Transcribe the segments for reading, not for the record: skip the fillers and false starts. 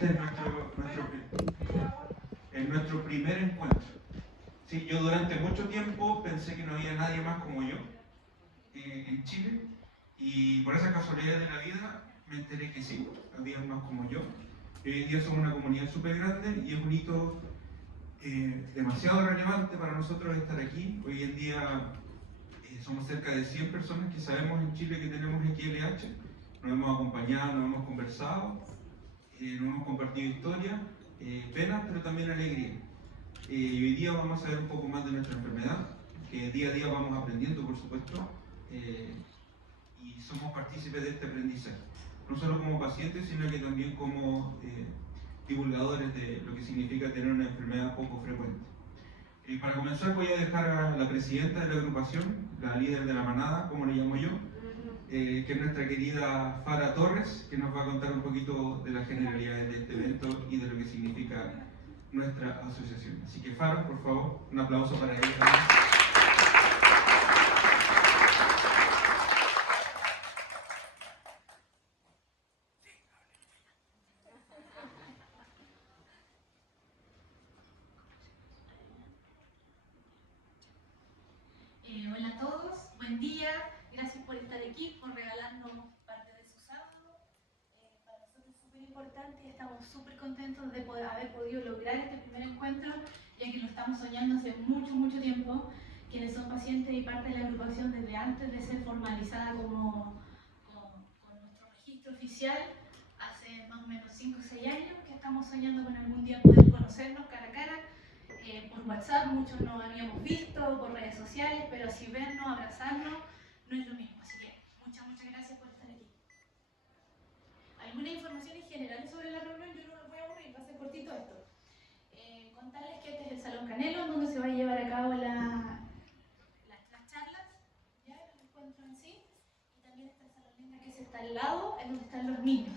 este es nuestro primer encuentro. Sí, yo durante mucho tiempo pensé que no había nadie más como yo en Chile, y por esa casualidad de la vida me enteré que sí, había más como yo. Hoy en día somos una comunidad súper grande y es un hito demasiado relevante para nosotros estar aquí. Hoy en día somos cerca de 100 personas que sabemos en Chile que tenemos XLH. Nos hemos acompañado, nos hemos conversado, nos hemos compartido historias, penas, pero también alegría. Y hoy día vamos a saber un poco más de nuestra enfermedad, que día a día vamos aprendiendo, por supuesto, y somos partícipes de este aprendizaje. No solo como pacientes, sino que también como divulgadores de lo que significa tener una enfermedad poco frecuente. Para comenzar voy a dejar a la presidenta de la agrupación, la líder de la manada, como le llamo yo, que es nuestra querida Fara Torres, que nos va a contar un poquito de las generalidades de este evento y de lo que significa nuestra asociación. Así que Fara, por favor, un aplauso para ella también. Hola a todos, buen día, gracias por estar aquí, por regalarnos parte de su sábado. Para nosotros es súper importante y estamos súper contentos de haber podido lograr este primer encuentro, ya que lo estamos soñando hace mucho tiempo. Quienes son pacientes y parte de la agrupación desde antes de ser formalizada con nuestro registro oficial, hace más o menos 5 o 6 años que estamos soñando con algún día poder conocernos cara a cara. Por WhatsApp muchos nos habíamos visto, por redes sociales, pero así vernos, abrazarnos, no es lo mismo. Así que muchas gracias por estar aquí. Alguna información en general sobre la reunión, yo no me voy a aburrir, va a ser cortito esto. Contarles que este es el Salón Canelo, donde se va a llevar a cabo las charlas, ¿ya? El encuentro en sí. Y también está el Salón Linda, que está al lado, en donde están los niños.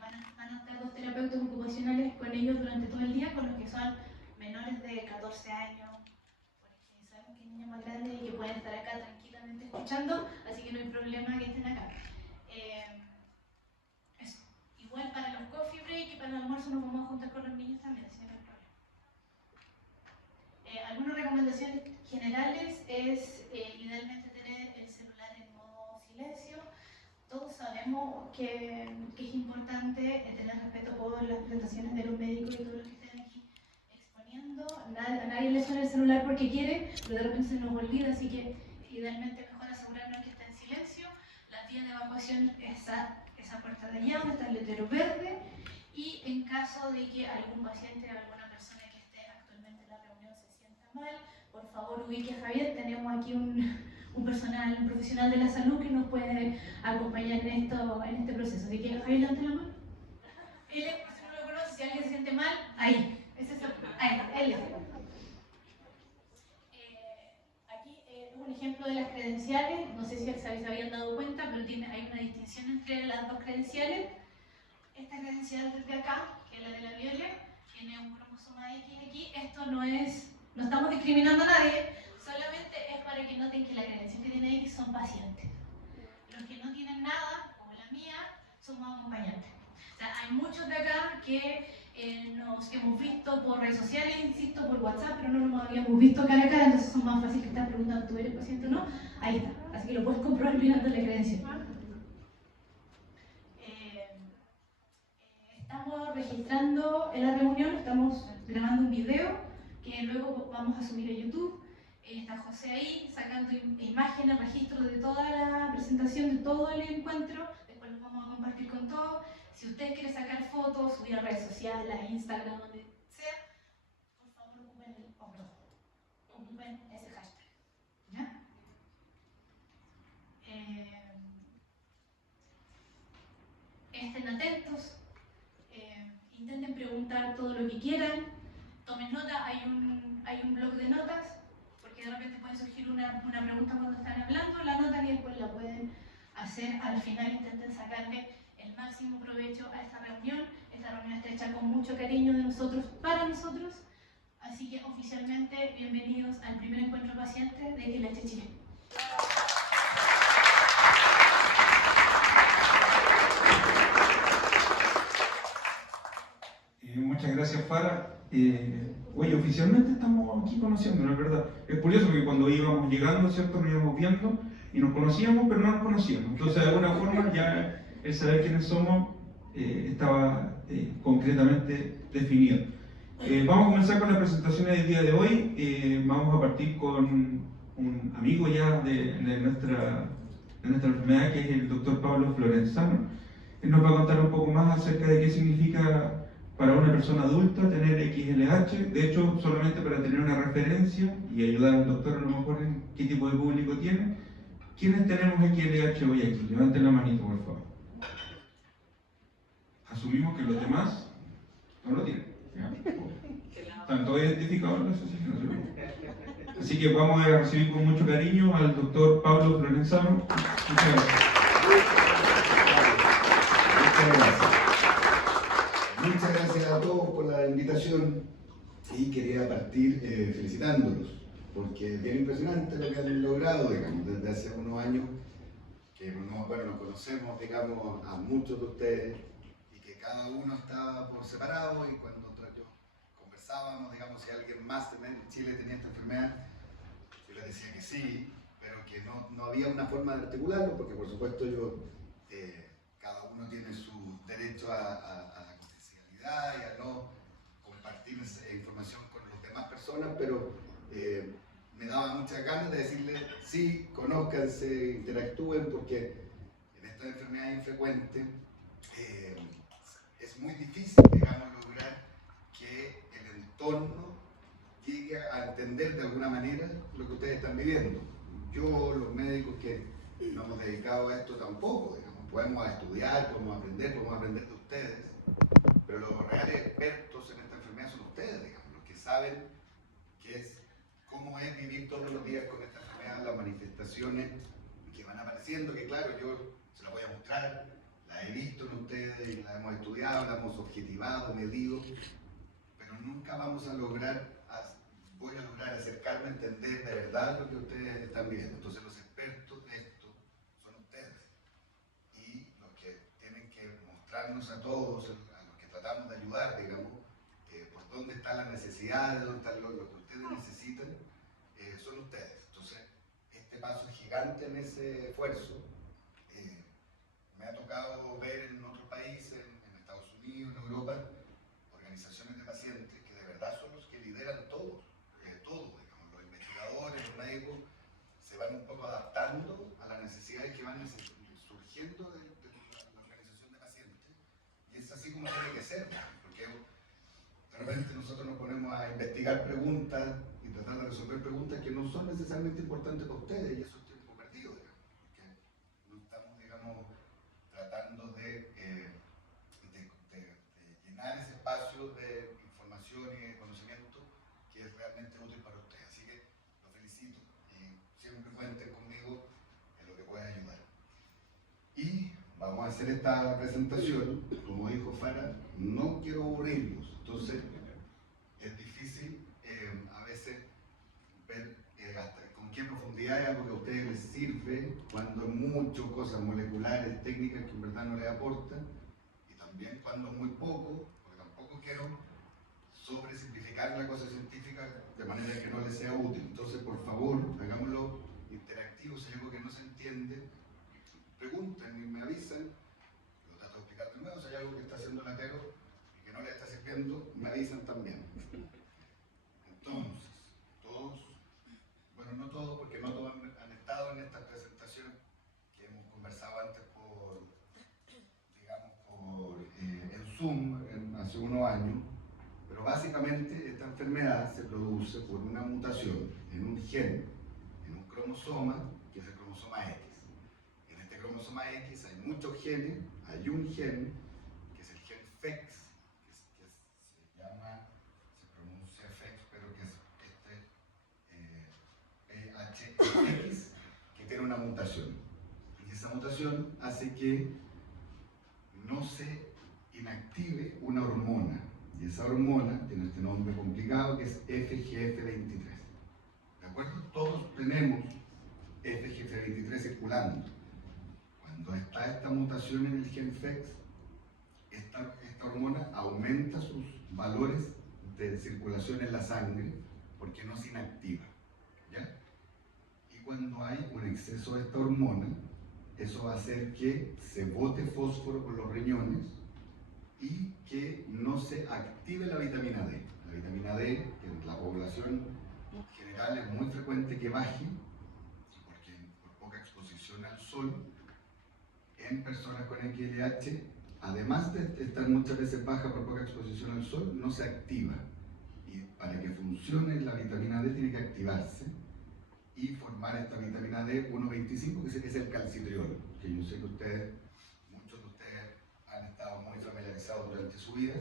Van a estar 2 terapeutas ocupacionales con ellos durante todo el día, con los que son menores de 14 años, porque sabemos que hay niños más grandes y que pueden estar acá tranquilamente escuchando, así que no hay problema que estén acá. Eso. Igual para los coffee break y para el almuerzo nos vamos a juntar con los niños también, así que no hay problema. Algunas recomendaciones generales es idealmente tener el celular en modo silencio. Todos sabemos que es importante tener respeto por las presentaciones de los médicos y todos los que estén aquí exponiendo. A nadie le suena el celular porque quiere, pero de repente se nos olvida, así que idealmente mejor asegurarnos que está en silencio. La vía de evacuación es esa puerta de allá donde está el letrero verde, y en caso de que algún paciente o alguna persona que esté actualmente en la reunión se sienta mal, por favor ubique a Javier. Tenemos aquí un profesional de la salud que nos puede acompañar en este proceso. Así que Javier, levante la mano. Él es, por si no lo conoce, si alguien se siente mal, ahí. Ahí, él es. Aquí un ejemplo de las credenciales. No sé si se habían dado cuenta, pero hay una distinción entre las dos credenciales. Esta credencial desde acá, que es la de la Viole, tiene un cromosoma X aquí. Esto no estamos discriminando a nadie, solamente es para que noten que la credencial que tiene X son pacientes. Los que no tienen nada, como la mía, somos acompañantes. O sea, hay muchos de acá que nos hemos visto por redes sociales, insisto, por WhatsApp, pero no nos habíamos visto cara a cara, entonces son más fáciles que están preguntando, ¿tú eres paciente o no? Ahí está, así que lo puedes comprobar mirando la credencial. Estamos registrando en la reunión, estamos grabando un video que luego vamos a subir a YouTube. Está José ahí sacando imágenes, registros de toda la presentación, de todo el encuentro. Después los vamos a compartir con todos. Si usted quiere sacar fotos, subir a redes sociales, a Instagram, donde sea, por favor ocupen ese hashtag. ¿Ya? Estén atentos. Intenten preguntar todo lo que quieran, tomen nota, hay un blog de notas, porque de repente puede surgir una pregunta cuando están hablando, la notan y después la pueden hacer al final. Intenten sacarle el máximo provecho a esta reunión. Esta reunión está hecha con mucho cariño de nosotros para nosotros, así que oficialmente bienvenidos al primer encuentro paciente de XLH Chile. Muchas gracias, Fara. Oye, oficialmente estamos aquí conociéndonos, es verdad. Es curioso que cuando íbamos llegando, ¿cierto? Nos íbamos viendo y nos conocíamos, pero no nos conocíamos. Entonces, de alguna forma, ya el saber quiénes somos estaba concretamente definido. Vamos a comenzar con las presentaciones del día de hoy. Vamos a partir con un amigo ya de nuestra enfermedad, que es el doctor Pablo Florenzano. Él nos va a contar un poco más acerca de qué significa para una persona adulta tener XLH. De hecho, solamente para tener una referencia y ayudar al doctor a lo mejor en qué tipo de público tiene. ¿Quiénes tenemos XLH hoy aquí? Levanten la manito, por favor. Asumimos que los demás no lo tienen. Están todos identificados en la asociación, ¿no? Así que vamos a recibir con mucho cariño al doctor Pablo Florenzano. Muchas gracias. Muchas gracias a todos por la invitación y quería partir felicitándolos porque es bien impresionante lo que han logrado, digamos, desde hace unos años que nos conocemos, digamos, a muchos de ustedes y que cada uno estaba por separado y cuando conversábamos, digamos, si alguien más en Chile tenía esta enfermedad, yo les decía que sí, pero que no había una forma de articularlo porque por supuesto cada uno tiene su derecho a la confidencialidad y a no compartir información con las demás personas, pero me daba muchas ganas de decirles sí, conózcanse, interactúen, porque en esta enfermedad infrecuente es muy difícil, digamos, lograr que el entorno llegue a entender de alguna manera lo que ustedes están viviendo. Yo, los médicos que no hemos dedicado a esto tampoco, digamos, podemos estudiar, podemos aprender de ustedes, pero los reales expertos en esta enfermedad son ustedes, digamos, los que saben cómo es vivir todos los días con esta enfermedad, las manifestaciones que van apareciendo, que claro, yo se las voy a mostrar, las he visto en ustedes, y las hemos estudiado, las hemos objetivado, medido, pero nunca vamos a lograr, voy a lograr acercarme a entender de verdad lo que ustedes están viviendo. Entonces los expertos de esto son ustedes y los que tienen que mostrarnos a todos, a los que tratamos de ayudar, digamos, por dónde están las necesidades, dónde está lo que ustedes necesitan, son ustedes. Entonces este paso es gigante en ese esfuerzo. Me ha tocado ver en otros países, en Estados Unidos, en Europa, organizaciones de pacientes que de verdad son los que lideran todo, digamos, los investigadores, los médicos se van un poco adaptando a las necesidades que van surgiendo de la organización de pacientes, y es así como tiene que ser, porque de repente nosotros nos ponemos a investigar preguntas y tratar de resolver preguntas que no son necesariamente importantes para ustedes, y eso es tiempo perdido, digamos, porque no estamos, digamos, tratando de llenar ese espacio de información y de conocimiento que es realmente útil para ustedes. Así que los felicito y siempre cuenten conmigo en lo que pueda ayudar. Y vamos a hacer esta presentación, como dijo Fara, no quiero aburrirlos, entonces es difícil a veces ver hasta con qué profundidad es algo que a ustedes les sirve, cuando es mucho, cosas moleculares, técnicas que en verdad no les aportan, y también cuando es muy poco, porque tampoco quiero sobresimplificar la cosa científica de manera que no les sea útil. Entonces, por favor, hagámoslo interactivo. Si hay algo que no se entiende, pregunten y me avisan, lo trato de explicar de nuevo. Si hay algo que está haciendo latero y que no les está sirviendo, me avisan también. Entonces, todos, bueno, no todos, porque no todos han estado en esta presentación que hemos conversado antes en Zoom hace unos años, pero básicamente esta enfermedad se produce por una mutación en un gen, en un cromosoma, que es el cromosoma X. En este cromosoma X hay muchos genes, hay un gen, que es el gen FEX, se pronuncia FEX, pero que es PHX, que tiene una mutación. Y esa mutación hace que no se inactive una hormona, y esa hormona tiene este nombre complicado que es FGF23. ¿De acuerdo? Todos tenemos FGF23 circulando. Cuando está esta mutación en el gen FEX, esta hormona aumenta sus valores de circulación en la sangre porque no se inactiva, ¿ya? Y cuando hay un exceso de esta hormona, eso va a hacer que se bote fósforo por los riñones y que no se active la vitamina D. La vitamina D, que en la población general es muy frecuente que baje, porque por poca exposición al sol, en personas con XLH, además de estar muchas veces baja por poca exposición al sol, no se activa. Y para que funcione la vitamina D tiene que activarse y formar esta vitamina D 1,25, que es el calcitriol, que yo sé que muchos de ustedes han estado muy familiarizados durante su vida,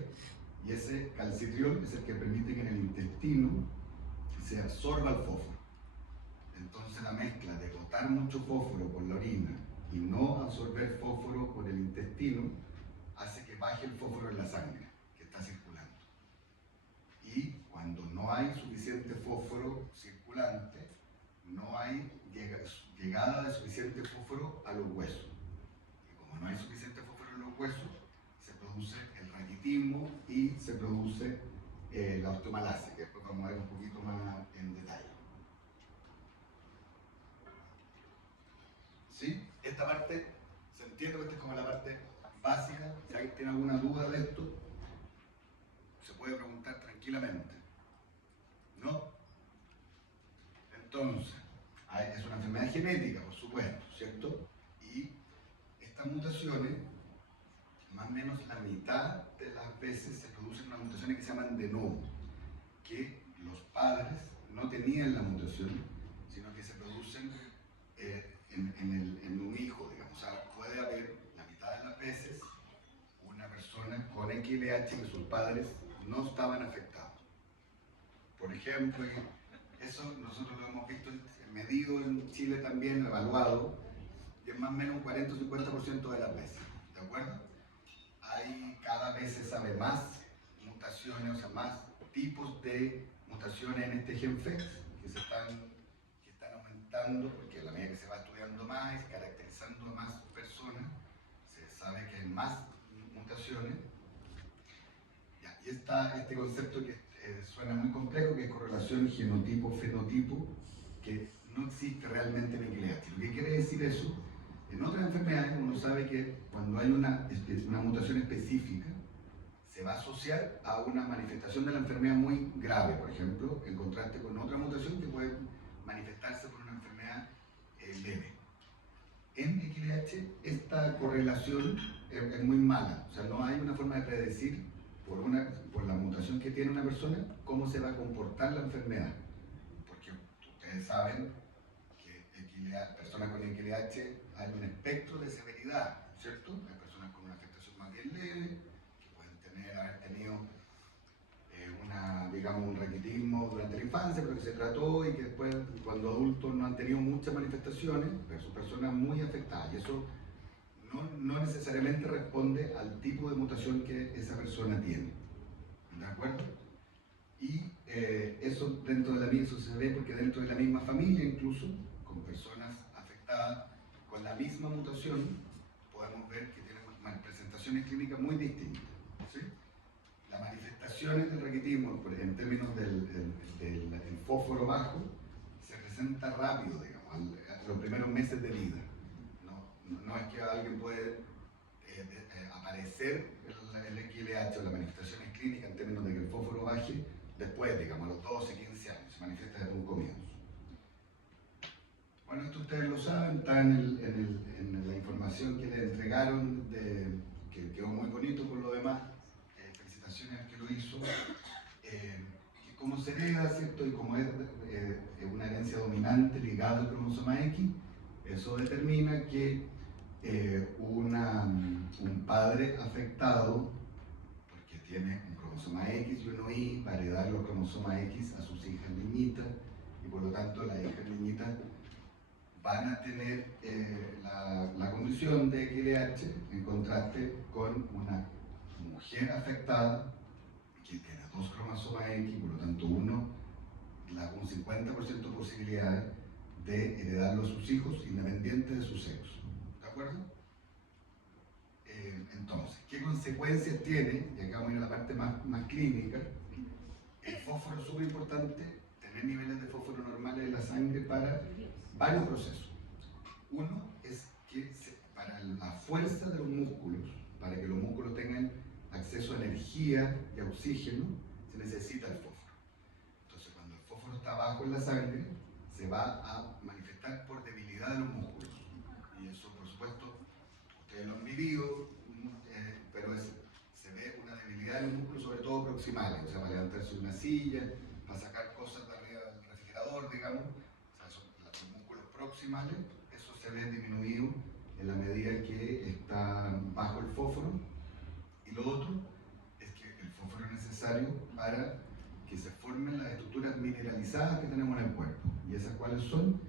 y ese calcitriol es el que permite que en el intestino se absorba el fósforo. Entonces la mezcla de botar mucho fósforo por la orina y no absorber fósforo por el intestino hace que baje el fósforo en la sangre que está circulando. Y cuando no hay suficiente fósforo circulante, no hay llegada de suficiente fósforo a los huesos. Y como no hay suficiente fósforo en los huesos, se produce el raquitismo y se produce la osteomalacia, que después vamos a ver un poquito más en detalle. ¿Sí? Esta parte, se entiende que esta es como la parte básica. Si alguien tiene alguna duda de esto, se puede preguntar tranquilamente. ¿No? Entonces, es una enfermedad genética, por supuesto, ¿cierto? Y estas mutaciones, más o menos la mitad de las veces se producen unas mutaciones que se llaman de novo, que los padres no tenían la mutación, sino que se producen en un hijo, digamos. O sea, puede haber la mitad de las veces una persona con XLH que sus padres no estaban afectados. Por ejemplo, eso nosotros lo hemos visto medido en Chile también, evaluado, y es más o menos un 40 o 50% de las veces, ¿de acuerdo? Cada vez se sabe más mutaciones, o sea, más tipos de mutaciones en este GenFEX que están aumentando, porque a la medida que se va estudiando más y caracterizando a más personas, se sabe que hay más mutaciones. Ya, y está este concepto que suena muy complejo, que es correlación genotipo-fenotipo, que no existe realmente en XLH. Lo que quiere decir eso, en otras enfermedades uno sabe que cuando hay una mutación específica, se va a asociar a una manifestación de la enfermedad muy grave, por ejemplo, en contraste con otra mutación que puede manifestarse por una enfermedad leve. En XLH esta correlación es muy mala, o sea, no hay una forma de predecir por la mutación que tiene una persona cómo se va a comportar la enfermedad, porque ustedes saben que personas con XLH hay un espectro de severidad, ¿cierto? Hay personas con una afectación más bien leve, que pueden haber tenido digamos, un raquitismo durante la infancia, pero que se trató y que después, cuando adultos no han tenido muchas manifestaciones, pero son personas muy afectadas. Y eso no necesariamente responde al tipo de mutación que esa persona tiene. ¿De acuerdo? Y eso eso se ve porque dentro de la misma familia, incluso, con personas afectadas con la misma mutación, podemos ver que tienen presentaciones clínicas muy distintas. ¿Sí? Las manifestaciones del raquitismo, en términos del fósforo bajo, se presenta rápido, digamos, a los primeros meses de vida. No es que alguien puede aparecer el XLH o las manifestaciones clínicas en términos de que el fósforo baje después, digamos, a los 12, 15 años, se manifiesta desde un comienzo. Bueno, esto ustedes lo saben, está en la información que le entregaron, que quedó muy bonito por lo demás. Felicitaciones al que lo hizo. Y como se hereda, ¿cierto? Y como es una herencia dominante ligada al cromosoma X, eso determina que un padre afectado, porque tiene un cromosoma X y uno Y, va a heredar los cromosomas X a sus hijas niñitas, y por lo tanto las hijas niñitas van a tener la condición de XLH en contraste con una mujer afectada que tiene dos cromosomas X, por lo tanto un 50% de posibilidades de heredarlo a sus hijos independiente de su sexo. ¿De acuerdo? Entonces, ¿qué consecuencias tiene? Y acá vamos a ir a la parte más clínica. El fósforo es súper importante, tener niveles de fósforo normales en la sangre para varios procesos. Uno es que para la fuerza de los músculos, para que los músculos tengan acceso a energía y a oxígeno, se necesita el fósforo. Entonces, cuando el fósforo está bajo en la sangre, se va a manifestar por debilidad de los músculos. Y eso, por supuesto, ustedes lo han vivido, pero se ve una debilidad de los músculos, sobre todo proximales, o sea, para levantarse de una silla, para sacar cosas de arriba del refrigerador, digamos, o sea, los músculos proximales, eso se ve disminuido en la medida que está bajo el fósforo. Y lo otro es que el fósforo es necesario para que se formen las estructuras mineralizadas que tenemos en el cuerpo. ¿Y esas cuáles son?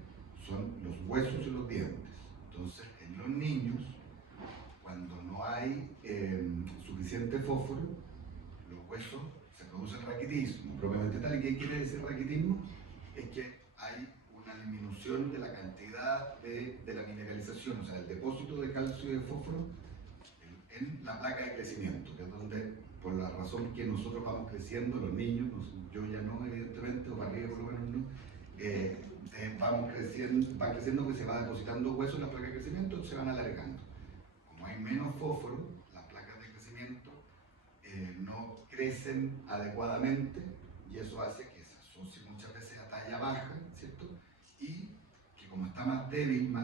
Son los huesos y los dientes. Entonces, en los niños, cuando no hay suficiente fósforo, los huesos se producen raquitismo, propiamente tal. ¿Y qué quiere decir raquitismo? Es que hay una disminución de la cantidad de la mineralización, o sea, el depósito de calcio y de fósforo en la placa de crecimiento, que es donde, por la razón que nosotros vamos creciendo, los niños, yo ya no, evidentemente, o para arriba por lo menos no, van creciendo porque se va depositando hueso en la placa de crecimiento, se van alargando. Como hay menos fósforo, las placas de crecimiento no crecen adecuadamente y eso hace que se asocie muchas veces a talla baja, ¿cierto? Y que como está más débil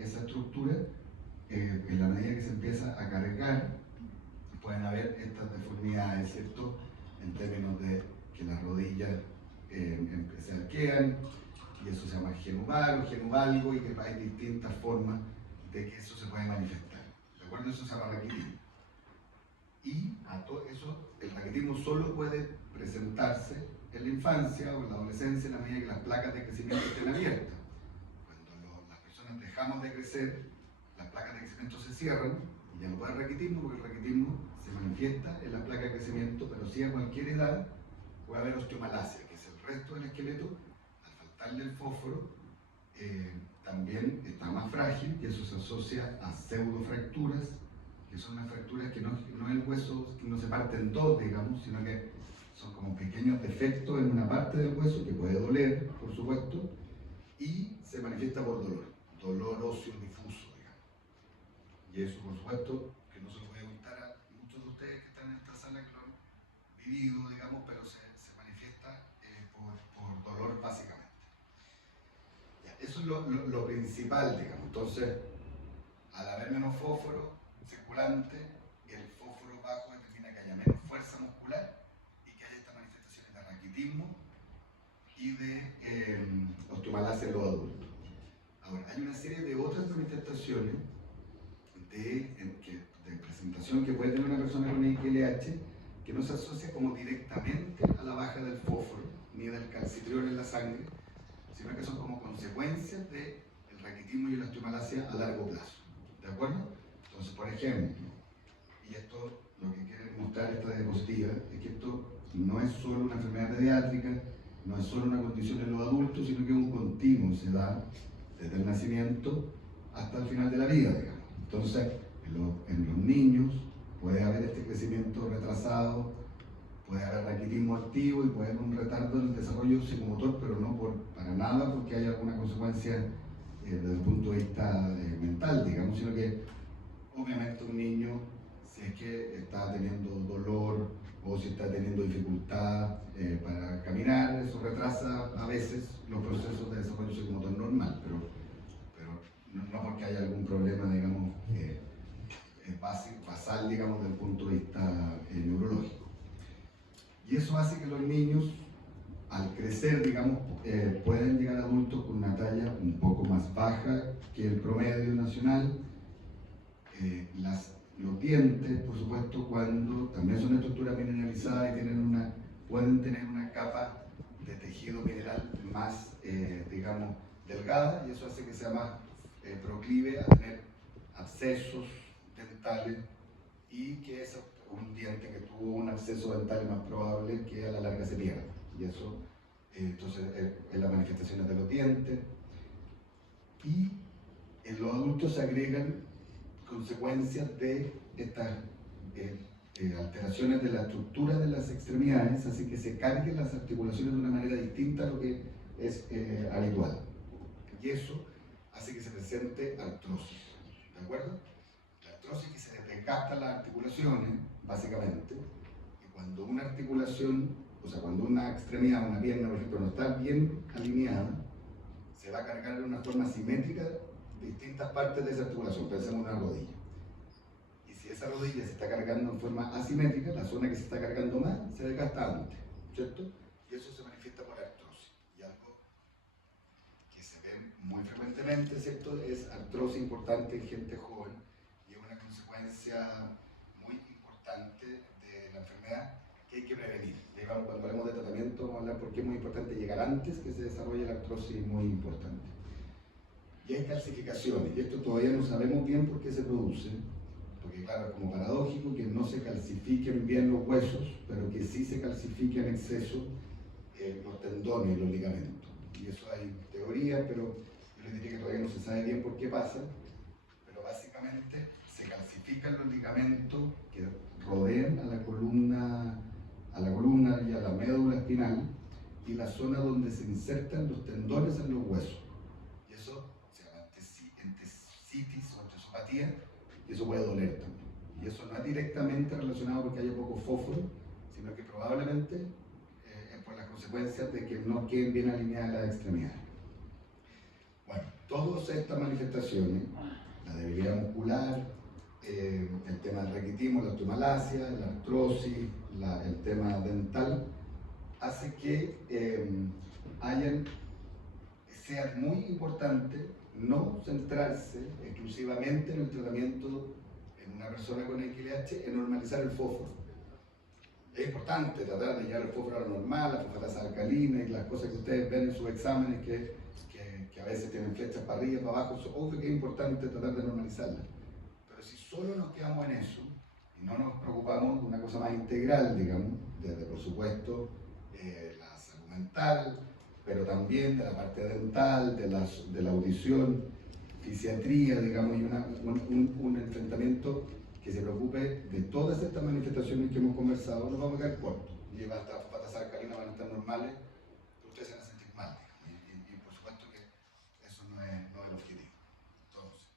esa estructura, en la medida que se empieza a cargar, pueden haber estas deformidades, ¿cierto? En términos de que las rodillas se arquean, y eso se llama genuvar o genuvalgo, y que hay distintas formas de que eso se puede manifestar. ¿De acuerdo? Eso se llama raquitismo. Y a todo eso, el raquitismo solo puede presentarse en la infancia o en la adolescencia en la medida que las placas de crecimiento estén abiertas. Cuando las personas dejamos de crecer, las placas de crecimiento se cierran y ya no puede haber raquitismo, porque el raquitismo se manifiesta en la placa de crecimiento, pero sí a cualquier edad puede haber osteomalacia, que es el resto del esqueleto, al faltarle el fósforo, también está más frágil y eso se asocia a pseudofracturas, que son unas fracturas que no es el hueso, que no se parte en dos, digamos, sino que son como pequeños defectos en una parte del hueso que puede doler, por supuesto, y se manifiesta por dolor óseo difuso, digamos. Y eso, por supuesto, que no se lo voy a contar a muchos de ustedes que están en esta sala que lo han vivido, digamos, pero se manifiesta por dolor básicamente. Ya, eso es lo principal, digamos. Entonces, al haber menos fósforo circulante, el fósforo bajo determina que haya menos fuerza muscular y que haya estas manifestaciones de raquitismo y de osteomalacia en los adultos. Ahora, hay una serie de otras manifestaciones de presentación que puede tener una persona con XLH que no se asocia como directamente a la baja del fósforo ni del calcitriol en la sangre, sino que son como consecuencias del raquitismo y la osteomalacia a largo plazo. ¿De acuerdo? Entonces, por ejemplo, y esto lo que quiere mostrar esta diapositiva es que esto no es solo una enfermedad pediátrica, no es solo una condición en los adultos, sino que es un continuo, se da desde el nacimiento hasta el final de la vida, digamos. Entonces, en los niños puede haber este crecimiento retrasado, puede haber raquitismo activo y puede haber un retardo en el desarrollo psicomotor, pero no para nada porque haya alguna consecuencia desde el punto de vista mental, digamos, sino que obviamente un niño, si es que está teniendo dolor o si está teniendo dificultad para caminar, eso retrasa a veces los procesos de desarrollo psicomotor normal, pero no porque haya algún problema, digamos, basal, digamos, desde el punto de vista neurológico. Y eso hace que los niños, al crecer, digamos, pueden llegar a adultos con una talla un poco más baja que el promedio nacional. Los dientes, por supuesto, cuando también son estructuras mineralizadas y pueden tener una capa de tejido mineral más, digamos, delgada, y eso hace que sea más proclive a tener abscesos dentales y que un diente que tuvo un absceso dental es más probable que a la larga se pierda. Y eso, entonces, es las manifestaciones de los dientes. Y en los adultos se agregan consecuencias de estas alteraciones de la estructura de las extremidades, así que se carguen las articulaciones de una manera distinta a lo que es habitual. Y eso hace que se presente artrosis, ¿de acuerdo? La artrosis que se desgastan las articulaciones, básicamente, y cuando una articulación, o sea, cuando una extremidad, una pierna, por ejemplo, no está bien alineada, se va a cargar de una forma simétrica distintas partes de esa articulación, pensemos en una rodilla. Y si esa rodilla se está cargando en forma asimétrica, la zona que se está cargando más se desgasta antes, ¿cierto? Y eso se manifiesta por artrosis. Y algo que se ve muy frecuentemente, ¿cierto?, es artrosis importante en gente joven y es una consecuencia muy importante de la enfermedad que hay que prevenir. Digamos, cuando hablemos de tratamiento, vamos a hablar por qué es muy importante llegar antes que se desarrolle la artrosis, muy importante. Y hay calcificaciones, y esto todavía no sabemos bien por qué se produce, porque claro, es como paradójico que no se calcifiquen bien los huesos, pero que sí se calcifiquen en exceso los tendones y los ligamentos. Y eso hay teoría, pero yo les diría que todavía no se sabe bien por qué pasa, pero básicamente se calcifican los ligamentos que rodean a la columna y a la médula espinal, y la zona donde se insertan los tendones en los huesos. Y eso se llama entesitis o entesopatía, y eso puede doler también. Y eso no es directamente relacionado porque haya poco fósforo, sino que probablemente es por las consecuencias de que no queden bien alineadas las extremidades. Bueno, todas estas manifestaciones, la debilidad muscular, el tema del raquitismo, la osteomalacia, la artrosis, el tema dental, hace que sea muy importante no centrarse exclusivamente en el tratamiento en una persona con XLH, en normalizar el fósforo. Es importante tratar de llevar el fósforo a lo normal, la fosfatasa alcalina y las cosas que ustedes ven en sus exámenes que a veces tienen flechas para arriba, para abajo. Es obvio que es importante tratar de normalizarlas. Pero si solo nos quedamos en eso y no nos preocupamos de una cosa más integral, digamos, desde por supuesto la salud mental, pero también de la parte dental, de la audición, fisiatría, digamos, y un enfrentamiento que se preocupe de todas estas manifestaciones que hemos conversado, nos vamos a quedar cortos. Y hasta las patas alcalinas van a estar normales, pero ustedes se van a sentir mal, digamos, y por supuesto que eso no es el objetivo. Entonces,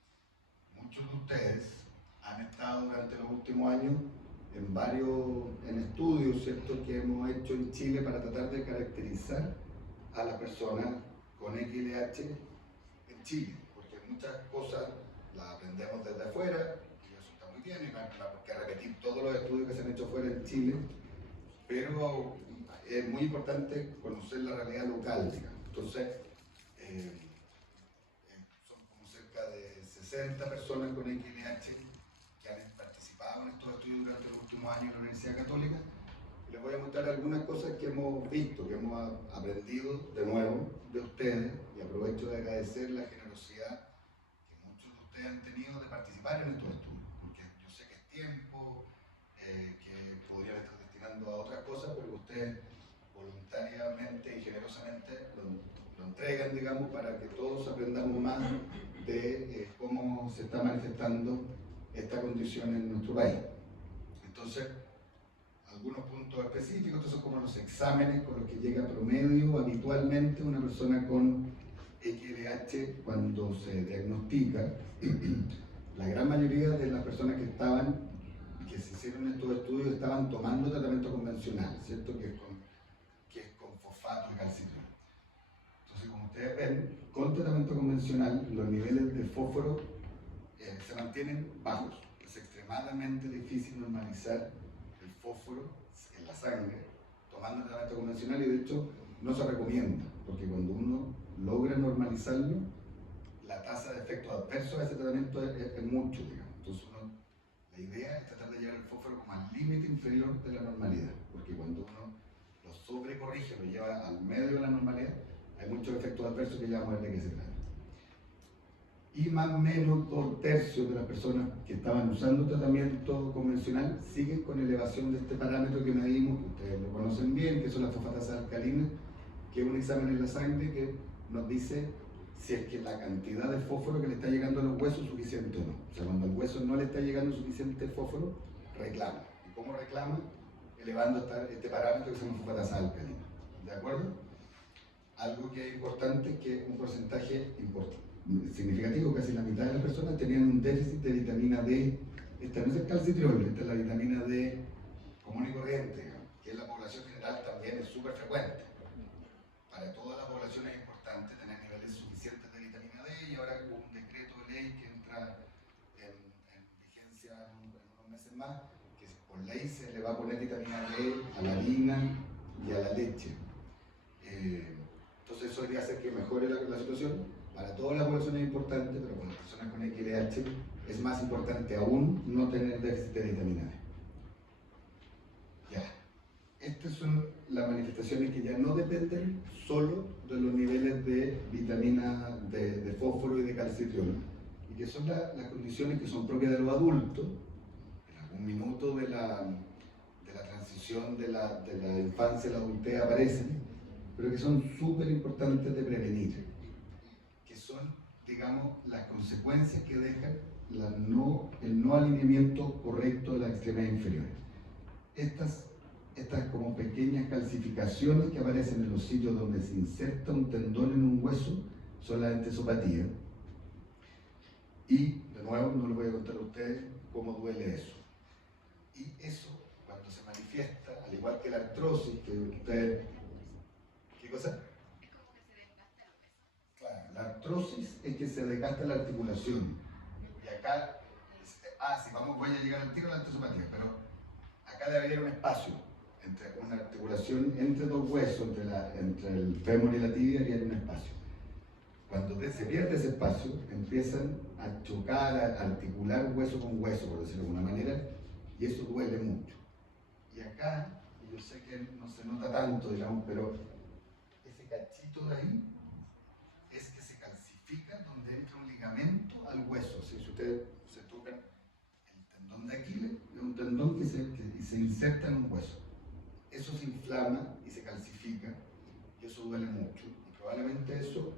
muchos de ustedes han estado durante los últimos años en estudios, ¿cierto?, que hemos hecho en Chile para tratar de caracterizar a la persona con XLH en Chile, porque muchas cosas las aprendemos desde afuera, y eso está muy bien, y no hay por qué repetir todos los estudios que se han hecho fuera en Chile, pero es muy importante conocer la realidad local, digamos. Entonces, son como cerca de 60 personas con XLH que han participado en estos estudios durante los últimos años en la Universidad Católica. Les voy a mostrar algunas cosas que hemos visto, que hemos aprendido de nuevo de ustedes, y aprovecho de agradecer la generosidad que muchos de ustedes han tenido de participar en estos estudios, porque yo sé que es tiempo, que podrían estar destinando a otras cosas, pero ustedes voluntariamente y generosamente lo entregan, digamos, para que todos aprendamos más de cómo se está manifestando esta condición en nuestro país. Entonces, algunos puntos específicos, estos son como los exámenes con los que llega promedio habitualmente una persona con XLH cuando se diagnostica. La gran mayoría de las personas que se hicieron estos estudios estaban tomando tratamiento convencional, ¿cierto?, que es con fosfato y calcitrol. Entonces, como ustedes ven, con tratamiento convencional los niveles de fósforo se mantienen bajos. Es extremadamente difícil normalizar el fósforo en la sangre tomando el tratamiento convencional, y de hecho no se recomienda, porque cuando uno logra normalizarlo, la tasa de efectos adversos a ese tratamiento es mucho, digamos. Entonces la idea es tratar de llevar el fósforo como al límite inferior de la normalidad, porque cuando uno lo sobrecorrige, lo lleva al medio de la normalidad, hay muchos efectos adversos que ya vamos a ver de qué se trata. Y más o menos 2/3 de las personas que estaban usando tratamiento convencional siguen con elevación de este parámetro que medimos, que ustedes lo conocen bien, que son las fosfatasas alcalinas, que es un examen en la sangre que nos dice si es que la cantidad de fósforo que le está llegando a los huesos es suficiente o no. O sea, cuando al hueso no le está llegando suficiente fósforo, reclama. ¿Y cómo reclama? Elevando este parámetro que se llama fosfatasa alcalina. ¿De acuerdo? Algo que es importante es que un porcentaje significativo, casi la mitad de las personas tenían un déficit de vitamina D. Esta no es el calcitriol, esta es la vitamina D común y corriente, que en la población general también es súper frecuente. Para toda la población es importante tener niveles suficientes de vitamina D, y ahora hubo un decreto de ley que entra en vigencia en unos meses más, que por ley se le va a poner vitamina D a la harina y a la leche. Entonces eso debería hacer que mejore la situación. Para toda la población es importante, pero para las personas con XLH es más importante aún no tener déficit de vitamina D. Ya. Estas son las manifestaciones que ya no dependen solo de los niveles de vitamina, de fósforo y de calcitriol, y que son las condiciones que son propias de los adultos. En algún minuto de la transición de la infancia a la adultez aparecen, pero que son súper importantes de prevenir, que son, digamos, las consecuencias que deja el no alineamiento correcto de las extremidades inferiores. Estas como pequeñas calcificaciones que aparecen en los sitios donde se inserta un tendón en un hueso son la entesopatía. Y, de nuevo, no les voy a contar a ustedes cómo duele eso. Y eso, cuando se manifiesta, al igual que la artrosis, que ustedes... ¿Qué cosa? Claro, la artrosis es que se desgasta la articulación. Y acá, si vamos, voy a llegar al tiro de la entesopatía, pero acá debe haber un espacio entre una articulación entre dos huesos, entre el fémur y la tibia, y hay un espacio. Cuando se pierde ese espacio, empiezan a chocar, a articular hueso con hueso, por decirlo de alguna manera, y eso duele mucho. Y acá, yo sé que no se nota tanto, digamos, pero ese cachito de ahí es que se calcifica donde entra un ligamento al hueso. Si ustedes se tocan el tendón de Aquiles, es un tendón que se inserta en un hueso. Eso se inflama y se calcifica, y eso duele mucho. Y probablemente eso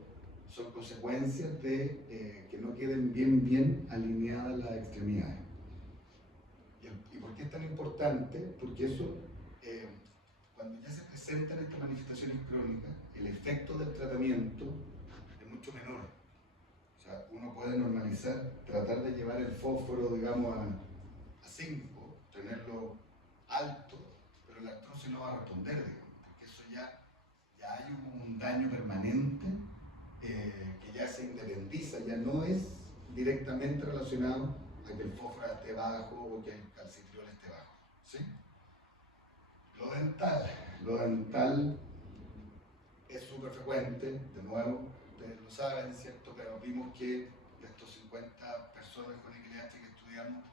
son consecuencias de que no queden bien alineadas las extremidades. ¿Y por qué es tan importante? Porque eso, cuando ya se presentan estas manifestaciones crónicas, el efecto del tratamiento es mucho menor. O sea, uno puede normalizar, tratar de llevar el fósforo, digamos, a 5, tenerlo alto, pero la artrosis no va a responder, digamos, porque eso ya hay un daño permanente que ya se independiza, ya no es directamente relacionado a que el fósforo esté bajo o que el calcitriol esté bajo. ¿Sí? Lo dental es súper frecuente, de nuevo, ustedes lo saben, ¿cierto? Pero vimos que de estos 50 personas con XLH que estudiamos,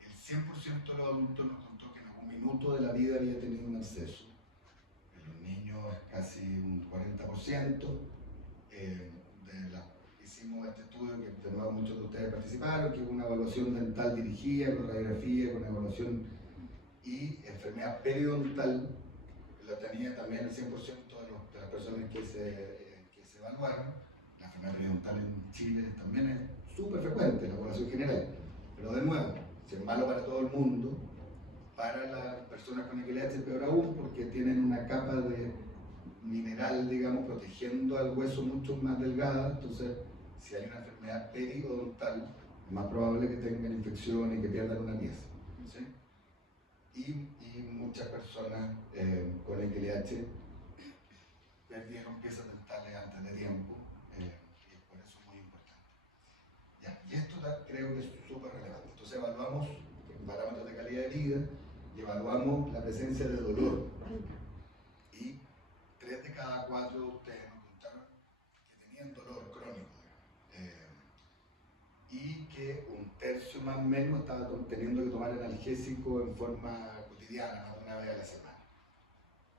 el 100% de los adultos nos contó que en algún minuto de la vida había tenido un absceso. En los niños casi un 40%. Hicimos este estudio que de nuevo muchos de ustedes participaron, que es una evaluación dental dirigida, con radiografía, con evaluación y enfermedad periodontal, la tenía también el 100% de las personas que se evaluaron. La enfermedad periodontal en Chile también es súper frecuente en la población general, pero de nuevo, si es malo para todo el mundo, para las personas con XLH peor aún, porque tienen una capa de mineral, digamos, protegiendo al hueso mucho más delgada. Entonces, si hay una enfermedad periodontal, es más probable que tengan infección y que pierdan una pieza. ¿Sí? Y muchas personas con XLH perdieron piezas dentales antes de tiempo, y por eso es muy importante. Ya, y esto creo que es súper relevante. Entonces evaluamos parámetros de calidad de vida y evaluamos la presencia de dolor. Y 3 de cada 4 de ustedes nos contaron que tenían dolor crónico, y que un tercio más o menos estaba teniendo que tomar analgésico en forma cotidiana, más de una vez a la semana.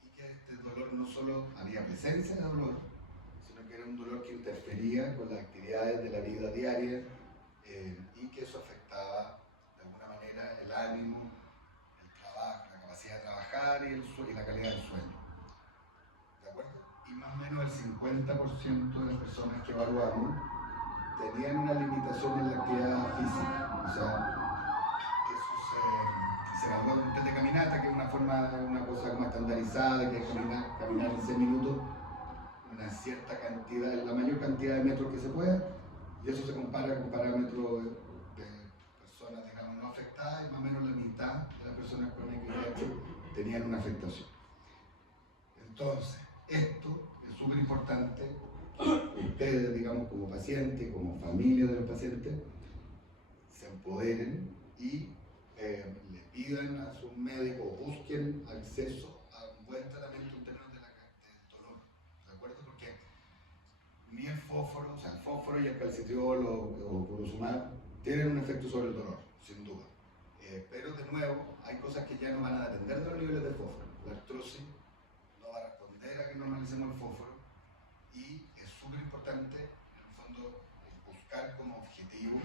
Y que este dolor no solo había presencia de dolor, sino que era un dolor que interfería con las actividades de la vida diaria, y que eso afectaba de alguna manera el ánimo, el trabajo, la capacidad de trabajar y la calidad del sueño. ¿De acuerdo? y más o menos el 50% de las personas que evaluamos tenían una limitación en la actividad física. O sea, eso se evaluó con un test de caminata, que es una cosa como estandarizada, que es caminar en 6 minutos una cierta cantidad, la mayor cantidad de metros que se pueda, y eso se compara con parámetros de personas, digamos, no afectadas, y más o menos la mitad de las personas con XLH tenían una afectación. Entonces, esto es súper importante que ustedes, digamos, como pacientes, como familia de los pacientes, se empoderen y le pidan a sus médicos, busquen acceso a un buen tratamiento en términos del dolor, ¿de acuerdo? Porque ni el fósforo, o sea, el fósforo y el calcitriol o purosumab tienen un efecto sobre el dolor, sin duda. Pero de nuevo, hay cosas que ya no van a depender de los niveles de fósforo. La artrosis no va a responder a que normalicemos el fósforo, y es súper importante, en el fondo, buscar como objetivo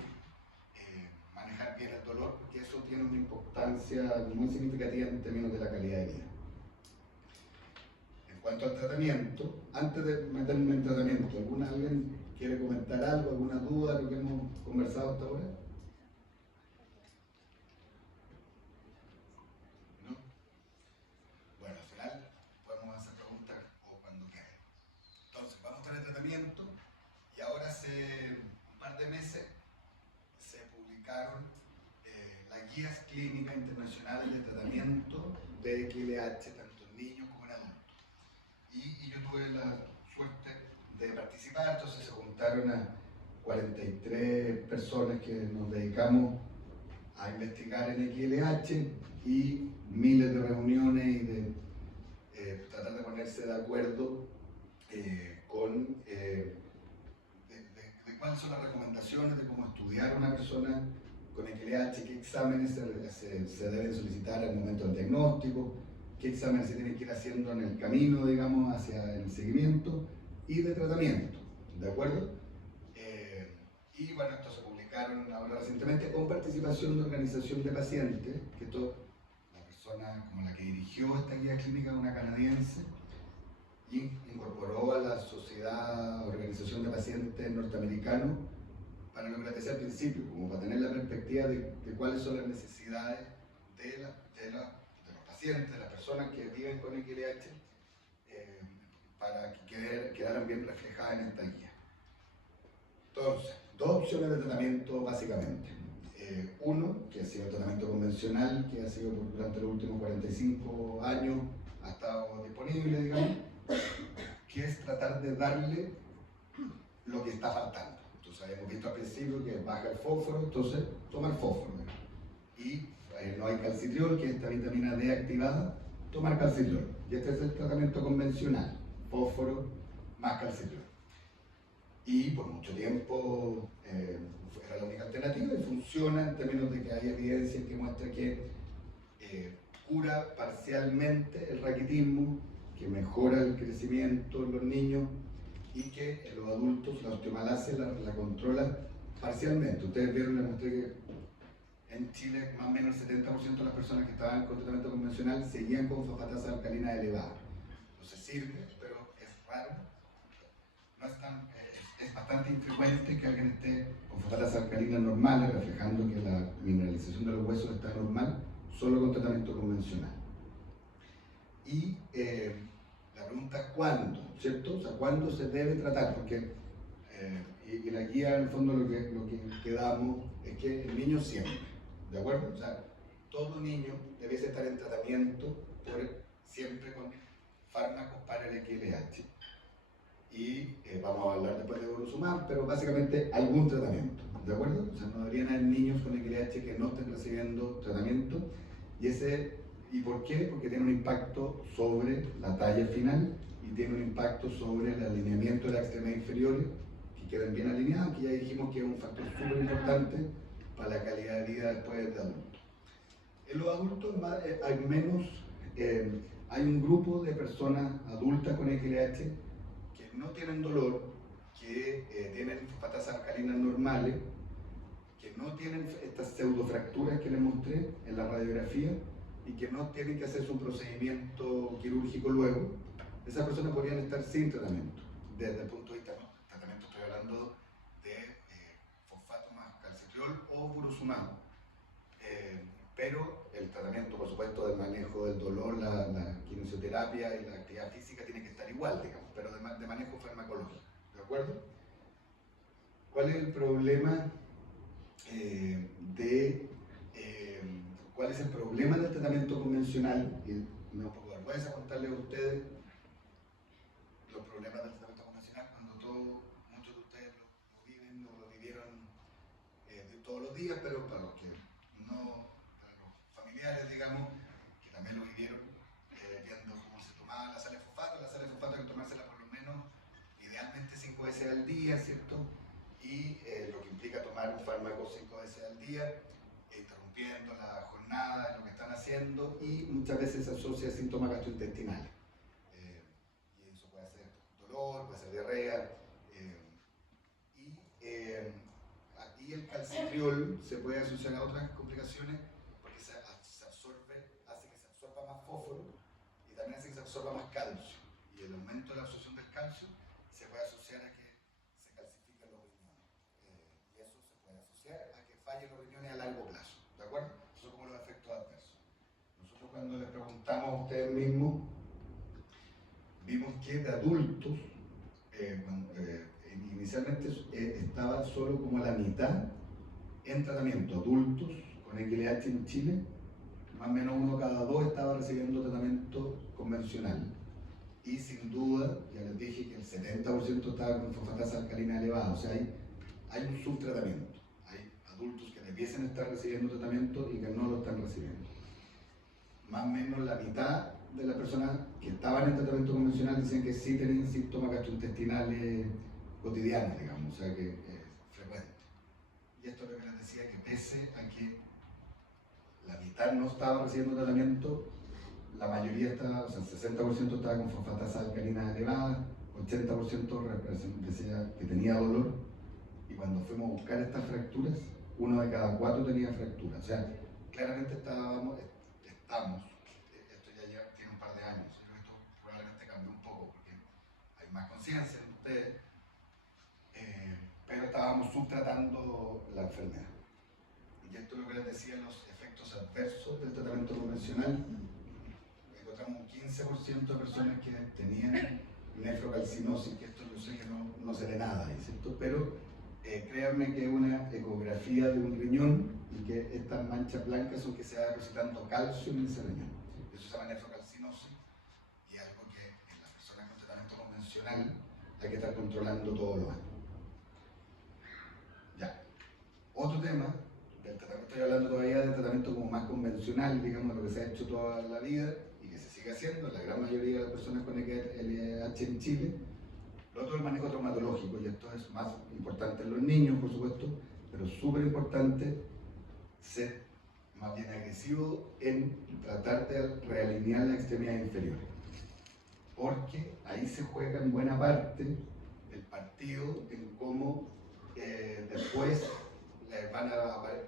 manejar bien el dolor, porque eso tiene una importancia muy significativa en términos de la calidad de vida. En cuanto al tratamiento, antes de meterme en tratamiento, ¿alguien quiere comentar algo, alguna duda de lo que hemos conversado hasta ahora? ¿No? Bueno, al final podemos hacer preguntas o cuando quieran. Entonces, vamos a estar en tratamiento, y ahora hace un par de meses se publicaron las guías clínicas internacionales de tratamiento de XLH, tanto en niños como en adultos. Y yo tuve la suerte de participar, entonces se juntaron a 43 personas que nos dedicamos a investigar en XLH, y miles de reuniones y de tratar de ponerse de acuerdo con de cuáles son las recomendaciones de cómo estudiar a una persona con XLH, qué exámenes se deben solicitar al momento del diagnóstico, qué exámenes se tienen que ir haciendo en el camino, digamos, hacia el seguimiento y de tratamiento, ¿de acuerdo? Y bueno, estos se publicaron ahora recientemente con participación de organización de pacientes, que la persona como la que dirigió esta guía clínica, una canadiense, y incorporó a la Sociedad Organización de Pacientes Norteamericanos, para lo que les decía al principio, como para tener la perspectiva de cuáles son las necesidades de los pacientes, de las personas que viven con XLH, para que quedaran bien reflejadas en esta guía. Entonces, dos opciones de tratamiento básicamente. Uno, que ha sido el tratamiento convencional, que ha sido durante los últimos 45 años, ha estado disponible, digamos, que es tratar de darle lo que está faltando. Entonces, hemos visto al principio que baja el fósforo, entonces toma el fósforo. Y no hay calcitriol, que es esta vitamina D activada, tomar calcitriol. Y este es el tratamiento convencional, fósforo más calcitriol. Y por mucho tiempo era la única alternativa, y funciona en términos de que hay evidencia que muestra que cura parcialmente el raquitismo, que mejora el crecimiento en los niños, y que en los adultos la osteomalacia la controla parcialmente. Ustedes vieron, les mostré que en Chile más o menos el 70% de las personas que estaban con tratamiento convencional seguían con fosfatasa alcalina elevada. Entonces sirve, pero es raro, no es bastante infrecuente que alguien esté con fosfatasa alcalina normales, reflejando que la mineralización de los huesos está normal, solo con tratamiento convencional. Y la pregunta es ¿cuándo? ¿Cierto? O sea, ¿cuándo se debe tratar? Porque, y la guía, en el fondo, lo que damos es que el niño siempre, ¿de acuerdo? O sea, todo niño debe estar en tratamiento siempre con fármacos para el XLH. Y vamos a hablar después de Borusumab, pero básicamente algún tratamiento, ¿de acuerdo? O sea, no deberían haber niños con XLH que no estén recibiendo tratamiento. ¿Y por qué? Porque tiene un impacto sobre la talla final y tiene un impacto sobre el alineamiento de la extremidad inferior, que queden bien alineados, que ya dijimos que es un factor súper importante para la calidad de vida después de adulto. En los adultos hay un grupo de personas adultas con XLH que no tienen dolor, que tienen fosfatasas alcalinas normales, que no tienen estas pseudofracturas que les mostré en la radiografía, y que no tienen que hacerse un procedimiento quirúrgico luego. esas personas podrían estar sin tratamiento. Desde el punto de vista, no, tratamiento estoy hablando de fosfato más calcitriol o burosumab. Pero el tratamiento, por supuesto, del manejo del dolor, la quimioterapia y la actividad física tiene que estar igual, digamos, pero de manejo farmacológico, ¿de acuerdo? ¿Cuál es el problema cuál es el problema del tratamiento convencional? Y me da un poco de vergüenza contarles a ustedes los problemas del tratamiento convencional cuando muchos de ustedes lo viven o lo vivieron todos los días, pero para los que no, para los familiares, digamos, que también lo vivieron, viendo cómo se tomaba la sal de fosfato hay que tomársela por lo menos, idealmente 5 veces al día, ¿cierto? Y lo que implica tomar un fármaco 5 veces al día, interrumpiendo la jornada, lo que están haciendo, y muchas veces se asocia a síntomas gastrointestinales. Y eso puede ser dolor, puede ser diarrea, y el calcitriol se puede asociar a otras complicaciones porque se absorbe, hace que se absorba más fósforo y también hace que se absorba más calcio. Y el aumento de la absorción del calcio se puede asociar a que se calcifiquen los riñones. Y eso se puede asociar a que fallen los riñones a largo plazo. ¿De acuerdo? Eso son como los efectos adversos. Nosotros cuando les preguntamos a ustedes mismos, vimos que de adultos, inicialmente estaba solo como la mitad en tratamiento. Adultos con XLH en Chile, más o menos 1 cada 2 estaba recibiendo tratamiento convencional. Y sin duda, ya les dije que el 70% estaba con fosfatasa alcalina elevada, o sea, hay un subtratamiento. Hay adultos que debiesen estar recibiendo tratamiento y que no lo están recibiendo. Más o menos la mitad de las personas que estaban en tratamiento convencional dicen que sí tenían síntomas gastrointestinales cotidianos, digamos, o sea que frecuentes. Y esto es lo que les decía, que pese a que la mitad no estaba recibiendo tratamiento, la mayoría estaba, o sea, el 60% estaba con fosfatasa alcalina elevada, 80% decía que tenía dolor, y cuando fuimos a buscar estas fracturas, 1 de cada 4 tenía fractura. O sea, claramente estamos, esto ya tiene un par de años, yo creo que esto probablemente cambió un poco porque hay más conciencia en ustedes, pero estábamos subtratando la enfermedad. Y esto es lo que les decía, los efectos adversos del tratamiento convencional. Encontramos un 15% de personas que tenían nefrocalcinosis, que esto yo sé que no se ve nada, ¿cierto? Pero créanme que es una ecografía de un riñón y que estas manchas blancas son que se va depositando calcio en ese riñón. Eso se llama nefrocalcinosis y es algo que en las personas con tratamiento convencional hay que estar controlando todos los años. Ya. Otro tema del tratamiento, estoy hablando todavía del tratamiento como más convencional, digamos, lo que se ha hecho toda la vida y que se sigue haciendo, la gran mayoría de las personas con LH en Chile. Lo otro es el manejo traumatológico, y esto es más importante en los niños, por supuesto, pero súper importante ser más bien agresivo en tratar de realinear las extremidades inferiores, porque ahí se juega en buena parte el partido en cómo después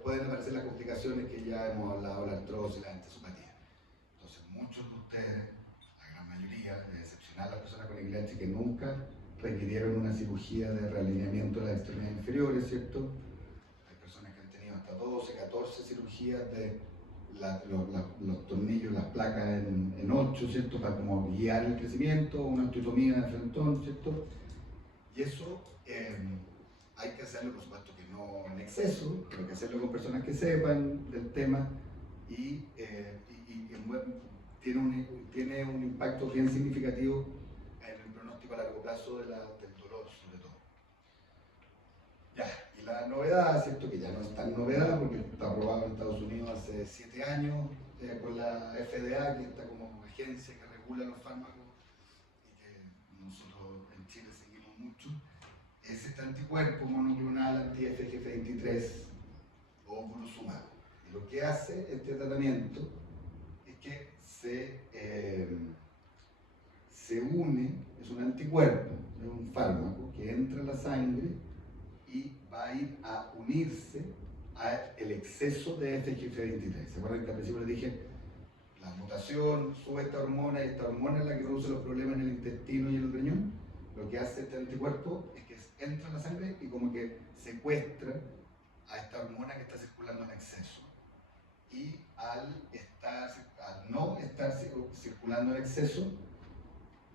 pueden aparecer las complicaciones que ya hemos hablado, la artrosis, la antisopatía. Entonces muchos de ustedes, la gran mayoría, de excepcionar las personas con XLH que nunca requirieron una cirugía de realineamiento de las extremidades inferiores, ¿cierto? Hay personas que han tenido hasta 12, 14 cirugías de los tornillos, las placas en 8, ¿cierto? Para como guiar el crecimiento, una osteotomía de frentón, ¿cierto? Y eso hay que hacerlo, por supuesto, que no en exceso, pero hay que hacerlo con personas que sepan del tema y tiene un impacto bien significativo en el pronóstico a largo plazo del dolor, sobre todo. Ya, y la novedad, ¿cierto? Que ya no es tan novedad porque está aprobado en Estados Unidos hace 7 años por la FDA, que está como agencia que regula los fármacos y que nosotros en Chile seguimos mucho, es este anticuerpo monoclonal anti-FGF23 o burosumab. Y lo que hace este tratamiento es que se une, es un anticuerpo, es un fármaco que entra en la sangre y va a ir a unirse al exceso de FGF23. ¿Se acuerdan que al principio les dije la mutación, sube esta hormona y esta hormona es la que produce los problemas en el intestino y en el riñón. Lo que hace este anticuerpo es que entra en la sangre y como que secuestra a esta hormona que está circulando en exceso. Y al no estar circulando en exceso,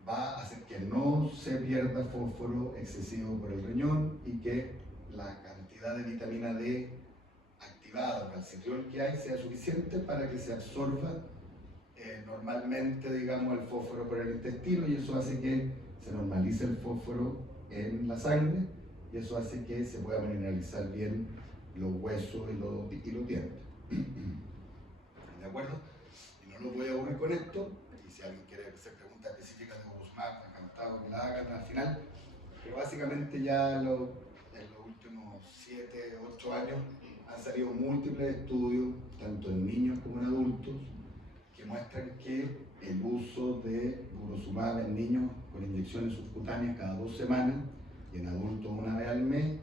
va a hacer que no se pierda fósforo excesivo por el riñón y que la cantidad de vitamina D activada, calcitriol que hay, sea suficiente para que se absorba normalmente, digamos, el fósforo por el intestino, y eso hace que se normalice el fósforo en la sangre, y eso hace que se puedan mineralizar bien los huesos y los dientes. ¿De acuerdo? Y no los voy a aburrir con esto, y si alguien quiere hacer preguntas específicas de Burosumab, encantado que la hagan al final, pero básicamente ya en los últimos 7, 8 años han salido múltiples estudios, tanto en niños como en adultos, que muestran que el uso de Burosumab en niños con inyecciones subcutáneas cada 2 semanas y en adultos una vez al mes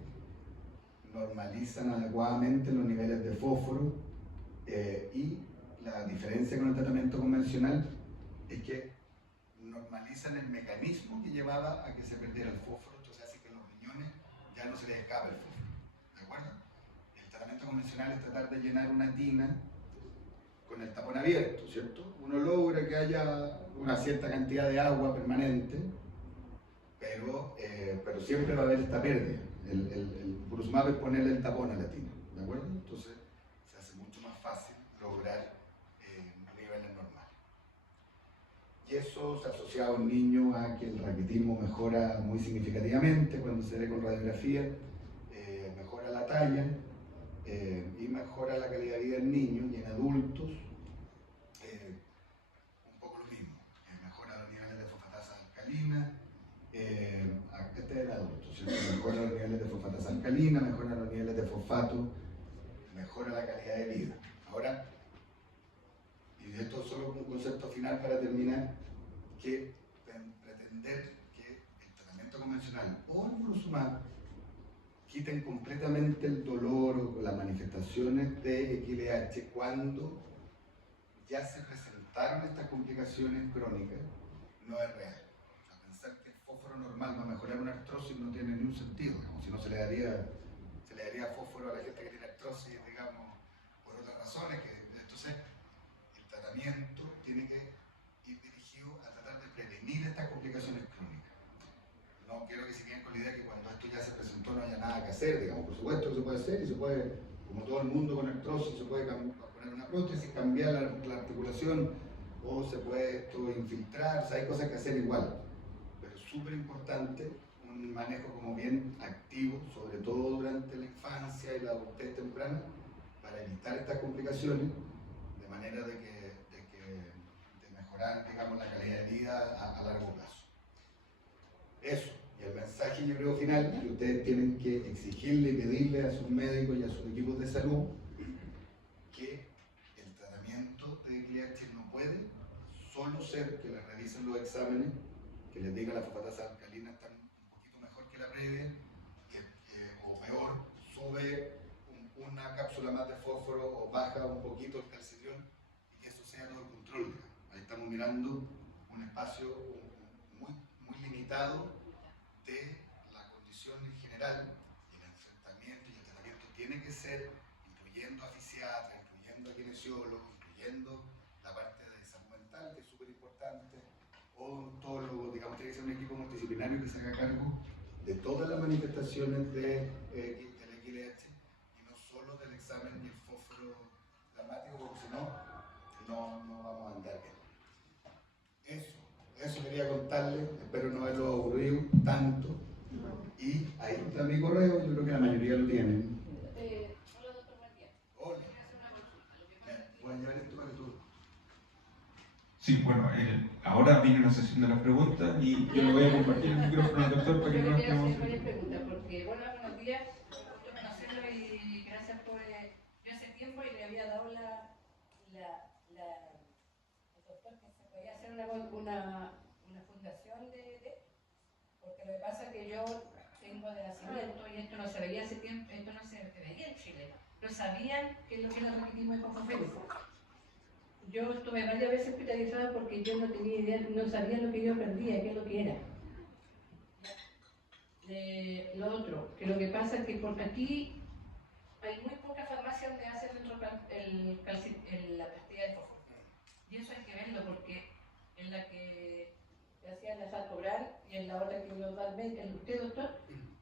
normalizan adecuadamente los niveles de fósforo, y la diferencia con el tratamiento convencional es que normalizan el mecanismo que llevaba a que se perdiera el fósforo, entonces hace que a los riñones ya no se les escape el fósforo. ¿De acuerdo? El tratamiento convencional es tratar de llenar una tina con el tapón abierto, ¿cierto? Uno logra que haya una cierta cantidad de agua permanente, pero siempre va a haber esta pérdida. El Burosumab es ponerle el tapón a la tina, ¿de acuerdo? Entonces se hace mucho más fácil lograr niveles normales. Y eso se ha asociado en niños a que el raquitismo mejora muy significativamente cuando se ve con radiografía, mejora la talla, y mejora la calidad de vida en niños, y en adultos un poco lo mismo, mejora los niveles de fosfatasa alcalina, este es el adulto, ¿cierto? Mejora los niveles de fosfatasa alcalina, mejora los niveles de fosfato, mejora la calidad de vida. Ahora, y esto es solo un concepto final para terminar, que pretender que el tratamiento convencional o el Burosumab quiten completamente el dolor o las manifestaciones de XLH cuando ya se presentaron estas complicaciones crónicas, no es real. O sea, pensar que el fósforo normal va a mejorar una artrosis no tiene ni un sentido, como si no se le daría fósforo a la gente que tiene artrosis, digamos, por otras razones. Entonces, el tratamiento tiene que ir dirigido a tratar de prevenir estas complicaciones crónicas. No quiero que se queden con la idea que cuando esto ya se presentó no haya nada que hacer, digamos. Por supuesto que se puede hacer, y se puede, como todo el mundo con artrosis, se puede poner una prótesis, cambiar la articulación, o se puede esto infiltrar, o sea, hay cosas que hacer igual. Pero es súper importante un manejo como bien activo, sobre todo durante la infancia y la adultez temprana, para evitar estas complicaciones, de manera de mejorar, digamos, la calidad de vida a largo plazo. Eso, y el mensaje yo creo final, que ustedes tienen que exigirle y pedirle a sus médicos y a sus equipos de salud que el tratamiento de XLH no puede solo ser que les revisen los exámenes, que les diga la fosfatasa alcalina está un poquito mejor que la previa, o peor, sube una cápsula más de fósforo o baja un poquito el calcitriol, y que eso sea todo el control. Ahí estamos mirando un espacio muy limitado de la condición en general, y el enfrentamiento y el tratamiento tiene que ser incluyendo a fisiatras, incluyendo a kinesiólogos, incluyendo la parte de salud mental, que es súper importante, odontólogos, digamos, tiene que ser un equipo multidisciplinario que se haga cargo de todas las manifestaciones del XLH, y no solo del examen y el fósforo dramático, porque si no vamos a andar bien. Eso quería contarles, espero no haberlo aburrido tanto, y ahí está mi correo, yo creo que la mayoría lo tienen. Hola, doctor Matías. Hola. Quiero hacer una consulta. Voy a llevar esto para que tú. Sí, bueno, ahora viene la sesión de las preguntas y yo le voy a compartir el micrófono al doctor para que no nos Quiero hacer quedemos. varias preguntas, porque, hola, buenos días, gusto conocerlo y gracias por... yo hace tiempo y le había dado al doctor que se podía hacer una fundación porque lo que pasa es que yo tengo de nacimiento y esto no se veía hace tiempo, esto no se veía en Chile. No sabían qué es lo que era el raquitismo hipofosfémico. yo estuve varias veces hospitalizada porque yo no tenía idea, no sabía lo que yo perdía, qué es lo que era. Lo otro, que lo que pasa es que por aquí hay muy pocas farmacias donde hacen la pastilla de fósforo. Y eso hay que verlo porque en la que hacían la Salcobran y en la otra que nos da usted, doctor,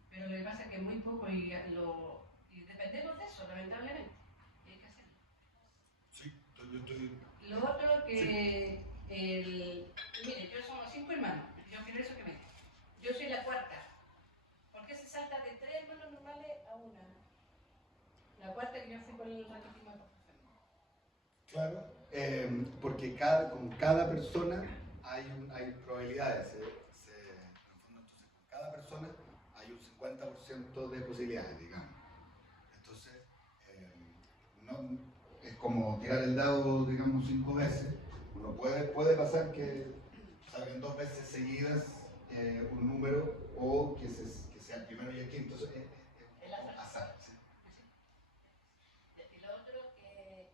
pero lo que pasa es que es muy poco y dependemos de eso, lamentablemente. Y hay que hacerlo. Sí, yo estoy... Lo otro que, Sí. mire, yo somos 5 hermanos, yo quiero eso que me diga. Yo soy la cuarta. ¿Por qué se salta de 3 hermanos normales a una? La cuarta que yo fui con el raquitismo de profesión. Claro, porque con cada persona hay probabilidades. En el fondo, entonces, con cada persona hay un 50% de posibilidades, digamos. Entonces, no, es como tirar el dado, digamos, 5 veces. Uno puede pasar que salgan 2 veces seguidas un número o que sea el primero y el quinto. Entonces, es El azar. azar, ¿sí? Y lo otro, el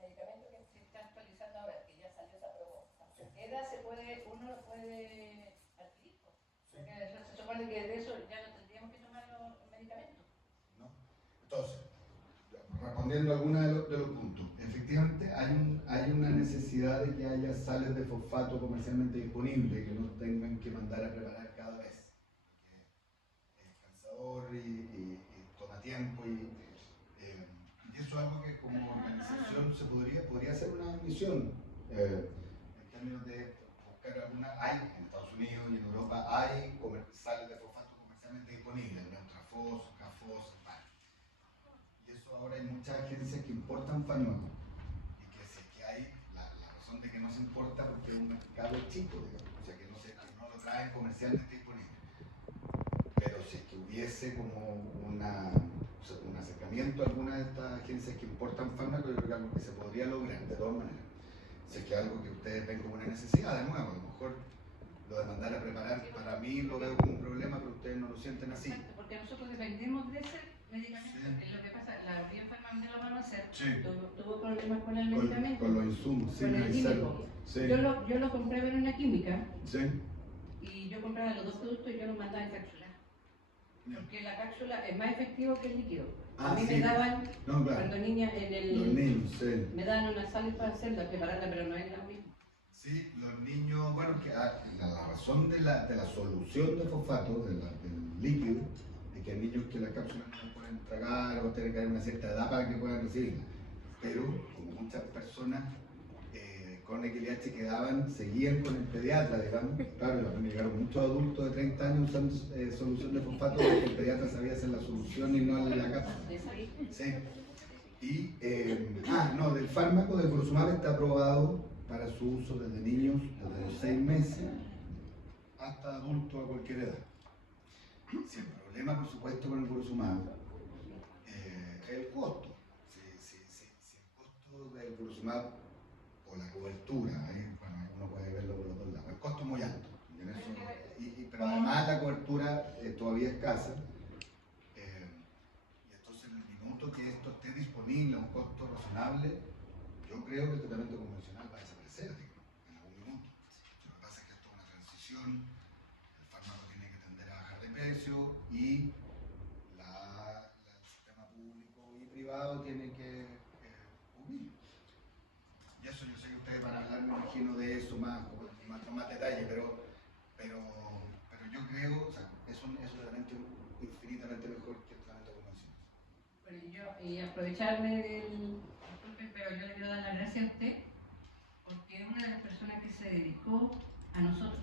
medicamento que se está actualizando ahora, que ya salió, se aprobó, ¿qué edad uno puede adquirir? Porque se supone que de eso ya no tendríamos que tomar los medicamentos. ¿No? Entonces, respondiendo a algunos de los puntos, efectivamente hay una necesidad de que haya sales de fosfato comercialmente disponibles, que no tengan que mandar a preparar cada vez, porque es cansador y toma tiempo y eso es algo que como organización se podría ser una misión en términos de buscar hay en Estados Unidos y en Europa hay sales de fosfato comercialmente disponibles, Neutrafos, Cafos, y eso ahora hay muchas agencias que importan fármacos y que si es que hay la razón de que no se importa porque es un mercado chico, digamos, o sea que no lo traen comercialmente disponible, pero si es que hubiese como un acercamiento a alguna de estas agencias que importan fármacos, yo creo que es algo que se podría lograr de todas maneras. Si es que algo que ustedes ven como una necesidad, de nuevo, a lo mejor lo de mandar a preparar, para mí lo veo como un problema, pero ustedes no lo sienten así. Exacto, porque nosotros dependemos de ese medicamento. Sí. Es lo que pasa, la biofarma donde lo van a hacer, Sí. tuvo problemas con el medicamento. Con los insumos, sí, con el avisaron. químico. Sí. Yo lo compraba en una química. Sí. Y yo compraba los dos productos y yo los mandaba en cápsula. Yeah. Porque la cápsula es más efectivo que el líquido. Ah, a mí sí. me daban, No, claro. cuando niña, Los niños, sí. me daban una sal para hacerla, prepararla, pero no es lo mismo. Sí, los niños, bueno, que la razón de la solución de fosfato, del líquido, es que hay niños que las cápsulas no pueden tragar o tienen que haber una cierta edad para que puedan recibirla. Pero, como muchas personas con XLH seguían con el pediatra, digamos, claro, a mí me llegaron muchos adultos de 30 años usando solución de fosfato porque el pediatra sabía hacer la solución y no la cápsula. Sí. Y, del fármaco de Curosumab está aprobado para su uso desde niños, desde los 6 meses hasta adultos a cualquier edad. Si el problema, por supuesto, con el Curosumab es el costo. Si el costo del Curosumab o la cobertura, uno puede verlo por los dos lados, el costo es muy alto, pero además la cobertura todavía es escasa. Y entonces en el minuto que esto esté disponible a un costo razonable, yo creo que el tratamiento convencional va a desaparecer en algún minuto. Lo que pasa es que esto es una transición, el fármaco tiene que tender a bajar de precio y el sistema público y privado tiene que cubrir. Y eso yo sé que ustedes van a hablar, me imagino, de eso con más detalle, pero yo creo, o sea, es un tratamiento infinitamente mejor que el tratamiento convencional. Bueno, y aprovecharme disculpen, pero yo le quiero dar las gracias a usted porque es una de las personas que se dedicó a nosotros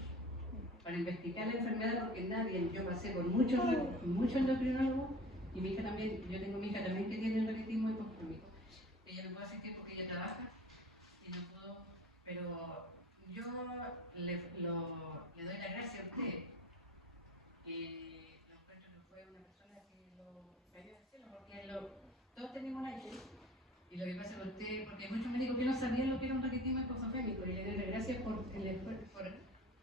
para investigar la enfermedad, porque yo pasé por muchos endocrinólogos y mi hija también, yo tengo mi hija también que tiene raquitismo hipocrónico. Ella no puede asistir porque ella trabaja y no puedo, pero yo le doy las gracias a usted que lo encuentro que fue una persona que lo cayó del cielo, porque todos tenemos un aire. Y lo que pasa con usted, porque hay muchos médicos que no sabían lo que era un raquitismo hipofagémico, y le doy las gracias por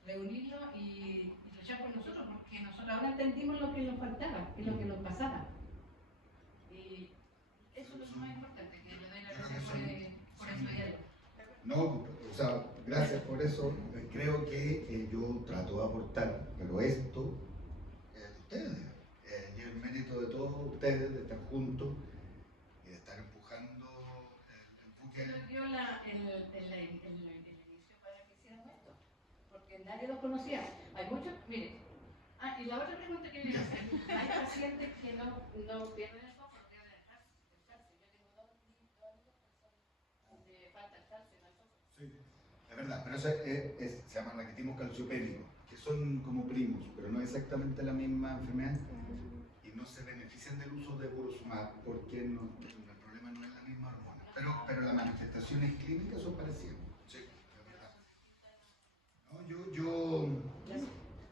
reunirlo y luchar por nosotros, porque nosotros ahora entendimos lo que nos faltaba, que es lo que nos pasaba. Y eso es lo más importante, que le doy las gracias por estudiarlo. No, o sea, gracias por eso. Creo que yo trato de aportar, pero esto es de ustedes. Y el mérito de todos ustedes de estar juntos y de estar empujando el buque. Se nos dio el inicio para que hiciéramos esto, porque nadie los conocía. Hay muchos, mire, y la otra pregunta que quería hacer, hay pacientes que no pierden el foco, no pierden el calcio. Yo tengo dos amigos que le falta el calcio en el foco. Sí, es verdad, pero eso se llama raquitismo calciopénico, que son como primos, pero no exactamente la misma enfermedad y no se benefician del uso de Burosumab porque el problema no es la misma hormona, pero las manifestaciones clínicas son parecidas. Sí, es verdad. No,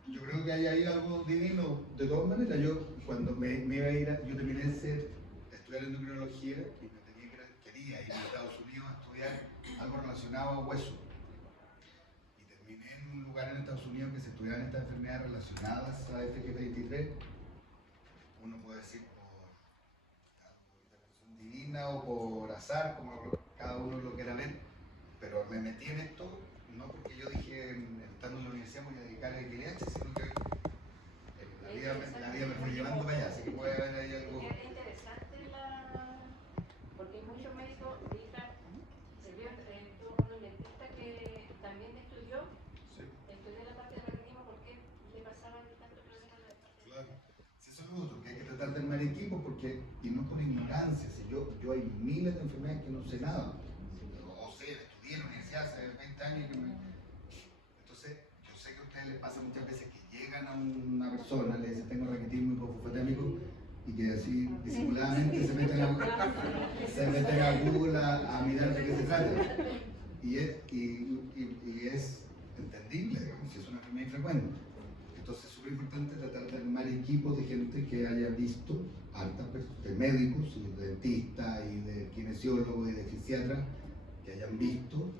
yo creo que hay ahí algo divino. De todas maneras, yo cuando me iba a ir, yo terminé de estudiar endocrinología y quería ir a Estados Unidos a estudiar algo relacionado a hueso. Y terminé en un lugar en Estados Unidos que se estudiaban estas enfermedades relacionadas a FG23. Uno puede decir por intervención divina o por azar, como cada uno lo quiera ver, pero me metí en esto no porque yo dije, estando en la universidad voy a dedicar a XLH, sino que la vida me fue llevando para allá, así que puede haber ahí algo. Es interesante porque hay muchos médicos, mi hija tuvo un dentista que también estudió la parte de raquitismo porque le pasaban tantos problemas de la parte de Claro. Sí, eso es lo otro, que hay que tratar de armar equipos porque, y no por ignorancia, si yo hay miles de enfermedades que no sé nada, o sé, estudié en la universidad hace 20 años entonces yo sé que a ustedes les pasa muchas veces que llegan a una persona, le dicen tengo raquitismo hipofosfatémico y que así disimuladamente se meten a Google a mirar de qué se trata. Y es entendible, digamos, si es una enfermedad infrecuente. Entonces es súper importante tratar de armar equipos de gente que haya visto, de médicos, y de dentistas, y de kinesiólogos, y de fisiatras, que hayan visto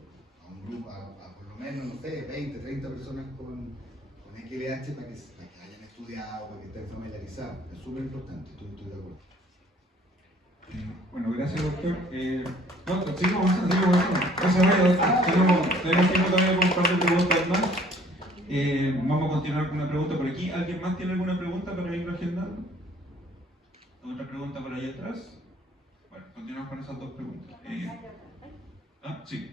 a un grupo, a por lo menos, no sé, 20, 30 personas con XLH para que hayan estudiado, para que estén familiarizados. Es súper importante, estoy de acuerdo. Bueno, gracias doctor. No, seguimos avanzando. Gracias, doctor. Tenemos tiempo todavía con un par de preguntas más. Vamos a continuar con una pregunta por aquí. ¿Alguien más tiene alguna pregunta para irlo agendando? ¿Otra pregunta por ahí atrás? Bueno, continuamos con esas dos preguntas. Sí.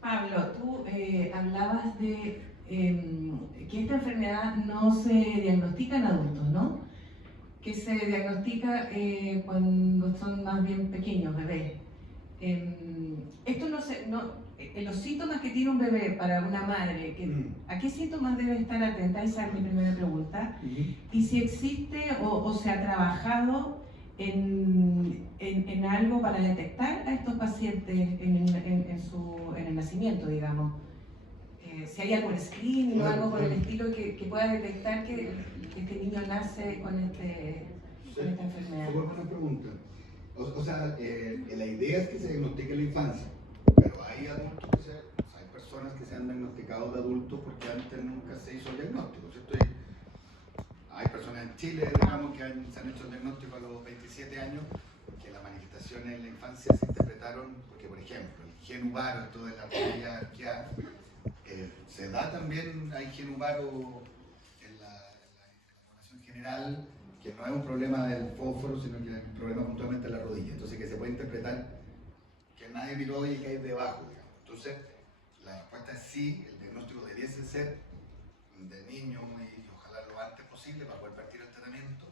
Pablo, tú hablabas de que esta enfermedad no se diagnostica en adultos, ¿no? Que se diagnostica cuando son más bien pequeños, bebés. Esto los síntomas que tiene un bebé para una madre, ¿a qué síntomas debe estar atenta? Esa es mi primera pregunta. Y si existe o se ha trabajado en algo para detectar a estos pacientes en el nacimiento, digamos. Si hay algún screening o algo por el estilo que pueda detectar que este niño nace con esta enfermedad. Muy buena pregunta. O sea, la idea es que se diagnostique en la infancia, pero hay adultos hay personas que se han diagnosticado de adultos porque antes nunca se hizo el diagnóstico, ¿cierto? Hay personas en Chile, digamos, que se han hecho el diagnóstico a los 27 años, que las manifestaciones en la infancia se interpretaron, porque por ejemplo, el gen uvaro, esto de la rodilla arqueada, se da también, hay gen uvaro en la población general, que no es un problema del fósforo, sino que es un problema puntualmente de la rodilla, entonces que se puede interpretar que nadie miró y que hay debajo, digamos. Entonces, la respuesta es sí, el diagnóstico debiese ser de niño y ojalá lo antes posible para poder partir el tratamiento,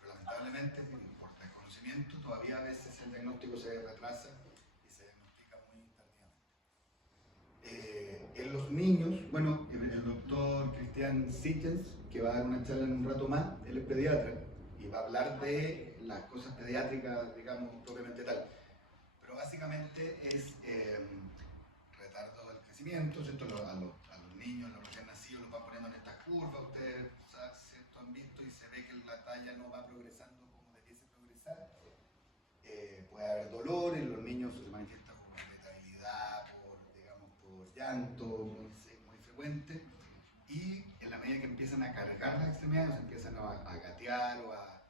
pero lamentablemente por desconocimiento todavía a veces el diagnóstico se retrasa y se diagnostica muy tardíamente. En los niños, bueno, el doctor Cristian Sitchens, que va a dar una charla en un rato más, él es pediatra y va a hablar de las cosas pediátricas, digamos, propiamente tal, pero básicamente es retardo del crecimiento, ¿cierto? A los niños, a los recién nacidos los van poniendo en estas curvas, ustedes ¿cierto? Han visto y se ve que la talla no va progresando como debiese progresar. Puede haber dolor, en los niños se manifiesta por irritabilidad, por llanto, muy frecuente, y en la medida que empiezan a cargar las extremidades, empiezan a gatear o a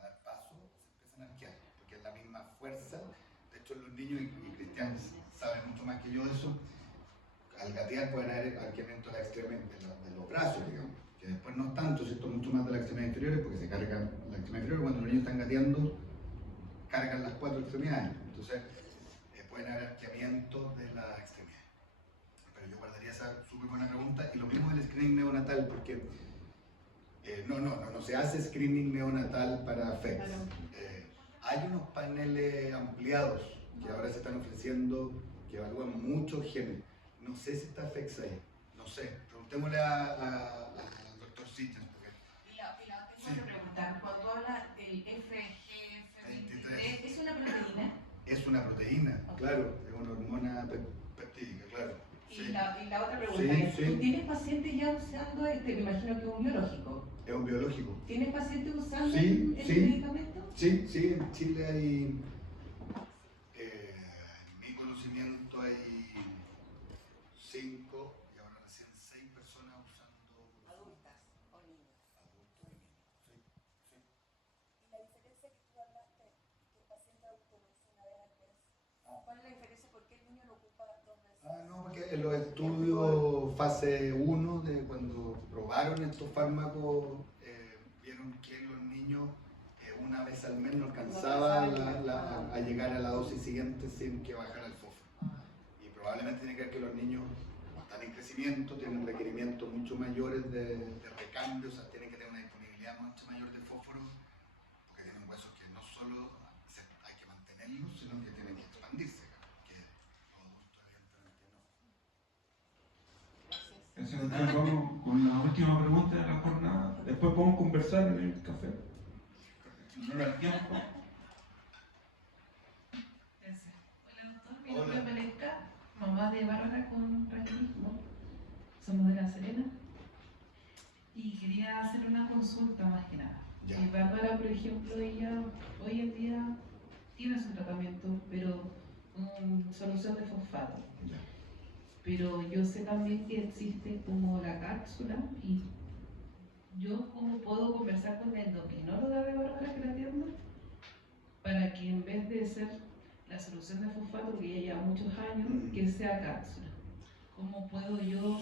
dar paso, se empiezan a arquear, porque es la misma fuerza. De hecho, en los niños niños, y Cristian sabe mucho más que yo de eso, al gatear pueden haber arqueamiento de los brazos, digamos, que después no es tanto, ¿cierto? Mucho más de las extremidades inferiores, porque se cargan las extremidades inferiores. Cuando los niños están gateando, cargan las 4 extremidades, entonces pueden haber arqueamiento de las extremidades. Pero yo guardaría esa súper buena pregunta, y lo mismo del screening neonatal, porque no se hace screening neonatal para FEX. Hay unos paneles ampliados que ahora se están ofreciendo que evalúan muchos genes. No sé si está FEX ahí, no sé. Preguntémosle al doctor Sitges. Y la tengo que preguntar, cuando habla el FGF23, ¿es una proteína? Es una proteína, claro, es una hormona peptídica, claro. Y la otra pregunta es, ¿tú tienes pacientes ya usando me imagino que es un biológico? Es un biológico. ¿Tienes pacientes usando Sí, este medicamento? Sí, en Chile hay, en mi conocimiento hay 5 y ahora recién 6 personas usando. Adultas o niños. Adultos y niños, sí. Y la diferencia que tú hablaste, que el paciente adulto lo usa una vez al mes, ¿cuál es la diferencia? ¿Por qué el niño lo ocupa 2 veces? No, porque en los estudios fase 1, de cuando probaron estos fármacos, vieron que los niños una vez al mes no alcanzaban a llegar a la dosis siguiente sin que bajara el fósforo. Y probablemente tiene que ver que los niños, como están en crecimiento, tienen requerimientos mucho mayores de recambio, o sea, tienen que tener una disponibilidad mucho mayor de fósforo, porque tienen huesos que no solo hay que mantenerlos, sino que tienen que expandirse, que los adultos evidentemente no. Entonces, vamos con la última pregunta de la jornada. Después podemos conversar en el café. No da tiempo. Gracias. Hola doctor, mi nombre es Valesca, mamá de Bárbara con raquitismo. Somos de La Serena. Y quería hacer una consulta más que nada. Bárbara, por ejemplo, ella hoy en día tiene su tratamiento, pero con solución de fosfato. Pero yo sé también que existe como la cápsula, y yo cómo puedo conversar con la endocrinóloga de Bárbara que la atienda para que en vez de ser la solución de fosfato que ya lleva muchos años, que sea cápsula. ¿Cómo puedo yo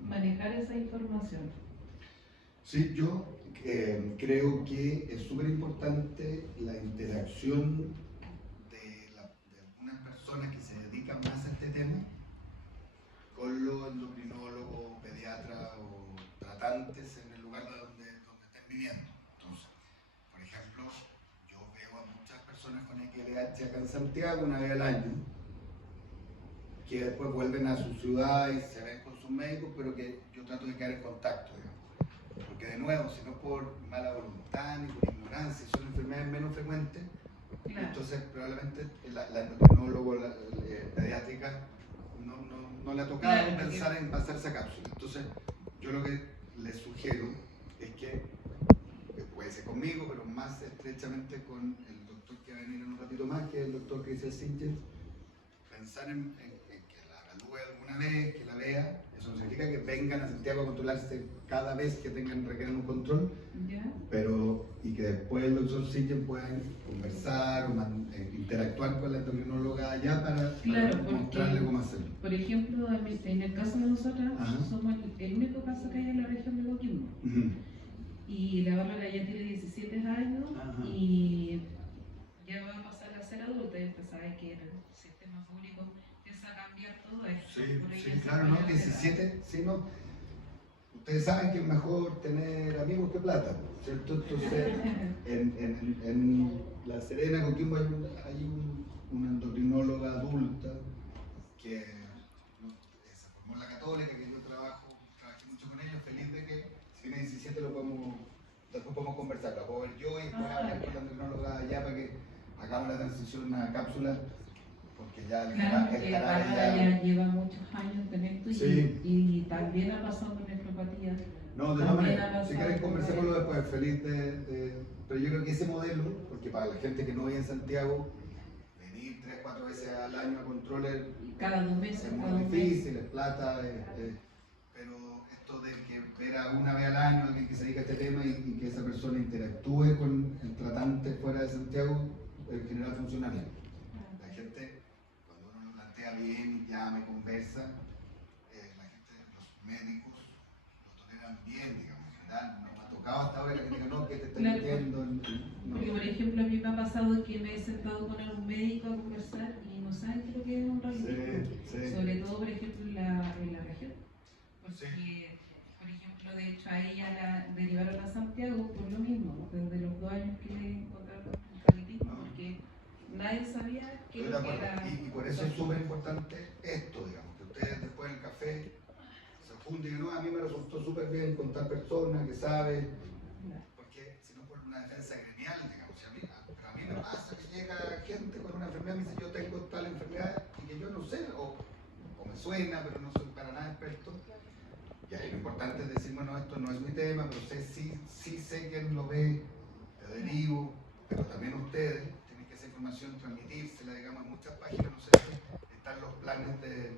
manejar esa información? Sí, yo creo que es súper importante la interacción de algunas personas que se dedican más a este tema con los endocrinólogos, pediatras o tratantes en el lugar donde estén viviendo. Entonces, por ejemplo, yo veo a muchas personas con XLH acá en Santiago una vez al año, que después vuelven a su ciudad y se ven con sus médicos, pero que yo trato de quedar en contacto, digamos. Porque de nuevo, si no por mala voluntad ni por ignorancia, son enfermedades menos frecuentes, entonces probablemente la endocrinólogo, la pediátrica, no le ha tocado pensar en pasarse a cápsula. Entonces, yo lo que les sugiero es que puede ser conmigo, pero más estrechamente con el doctor que va a venir en un ratito más, que es el doctor Cristian Sitges, pensar en que la evalúe alguna vez, que la vea. Eso no significa que vengan a Santiago a controlarse cada vez que requieran un control, y que después el doctor Sitges pueda conversar o interactuar con la endocrinóloga allá para mostrarle cómo hacerlo. Por ejemplo, en el caso de nosotras, somos el único caso que hay en la región de Coquimbo. Y la Bárbara ya tiene 17 años y ya va a pasar a ser adulta. Y usted sabe que el sistema público empieza a cambiar todo esto. Sí, claro, ¿no? 17, sí, no. Ustedes saben que es mejor tener amigos que plata, ¿cierto? Entonces, en La Serena, Coquimbo, hay una endocrinóloga adulta que se formó en la Católica, que yo trabajé mucho con ellos, feliz de que si tiene 17 después podemos conversar, la puedo ver yo y después hablar con la endocrinóloga allá para que hagamos la transición a cápsula, porque ya Bárbara ya lleva muchos años en esto y también ha pasado con nefropatía. No, de todas maneras, si quieren conversémoslo después, feliz pero yo creo que ese modelo, porque para la gente que no vive en Santiago, venir 3-4 veces al año a controles cada 2 meses es muy difícil, es plata, pero esto de que ver a una vez al año alguien que se dedica a este tema y que esa persona interactúe con el tratante fuera de Santiago, en general funciona bien. La gente sea bien, llame, conversa, la gente, los médicos lo toleran bien, digamos, en general. No me ha tocado hasta ahora que digan, no, que te estoy Claro. metiendo. Porque, por ejemplo, a mí me ha pasado que me he sentado con algún médico a conversar y no saben qué es lo que es un rayos. Sí. Sobre todo, por ejemplo, en la región. Porque, por ejemplo, de hecho a ella la derivaron a Santiago por lo mismo, desde los 2 años que encontraron el raquitismo, porque nadie sabía qué Estoy es de lo que acuerdo. era. Y por eso es súper importante esto, digamos, que ustedes después del café se junten y digan, no, a mí me resultó súper bien con tal persona que sabe, porque si no por una defensa gremial, digamos, pero a mí me pasa que llega gente con una enfermedad y me dice, yo tengo tal enfermedad y que yo no sé, o me suena, pero no soy para nada experto. Y ahí lo importante es decir, bueno, esto no es mi tema, pero sí sé quién lo ve, te derivo, pero también ustedes tienen que esa información transmitírsela, digamos, en muchas páginas, no sé si están los planes de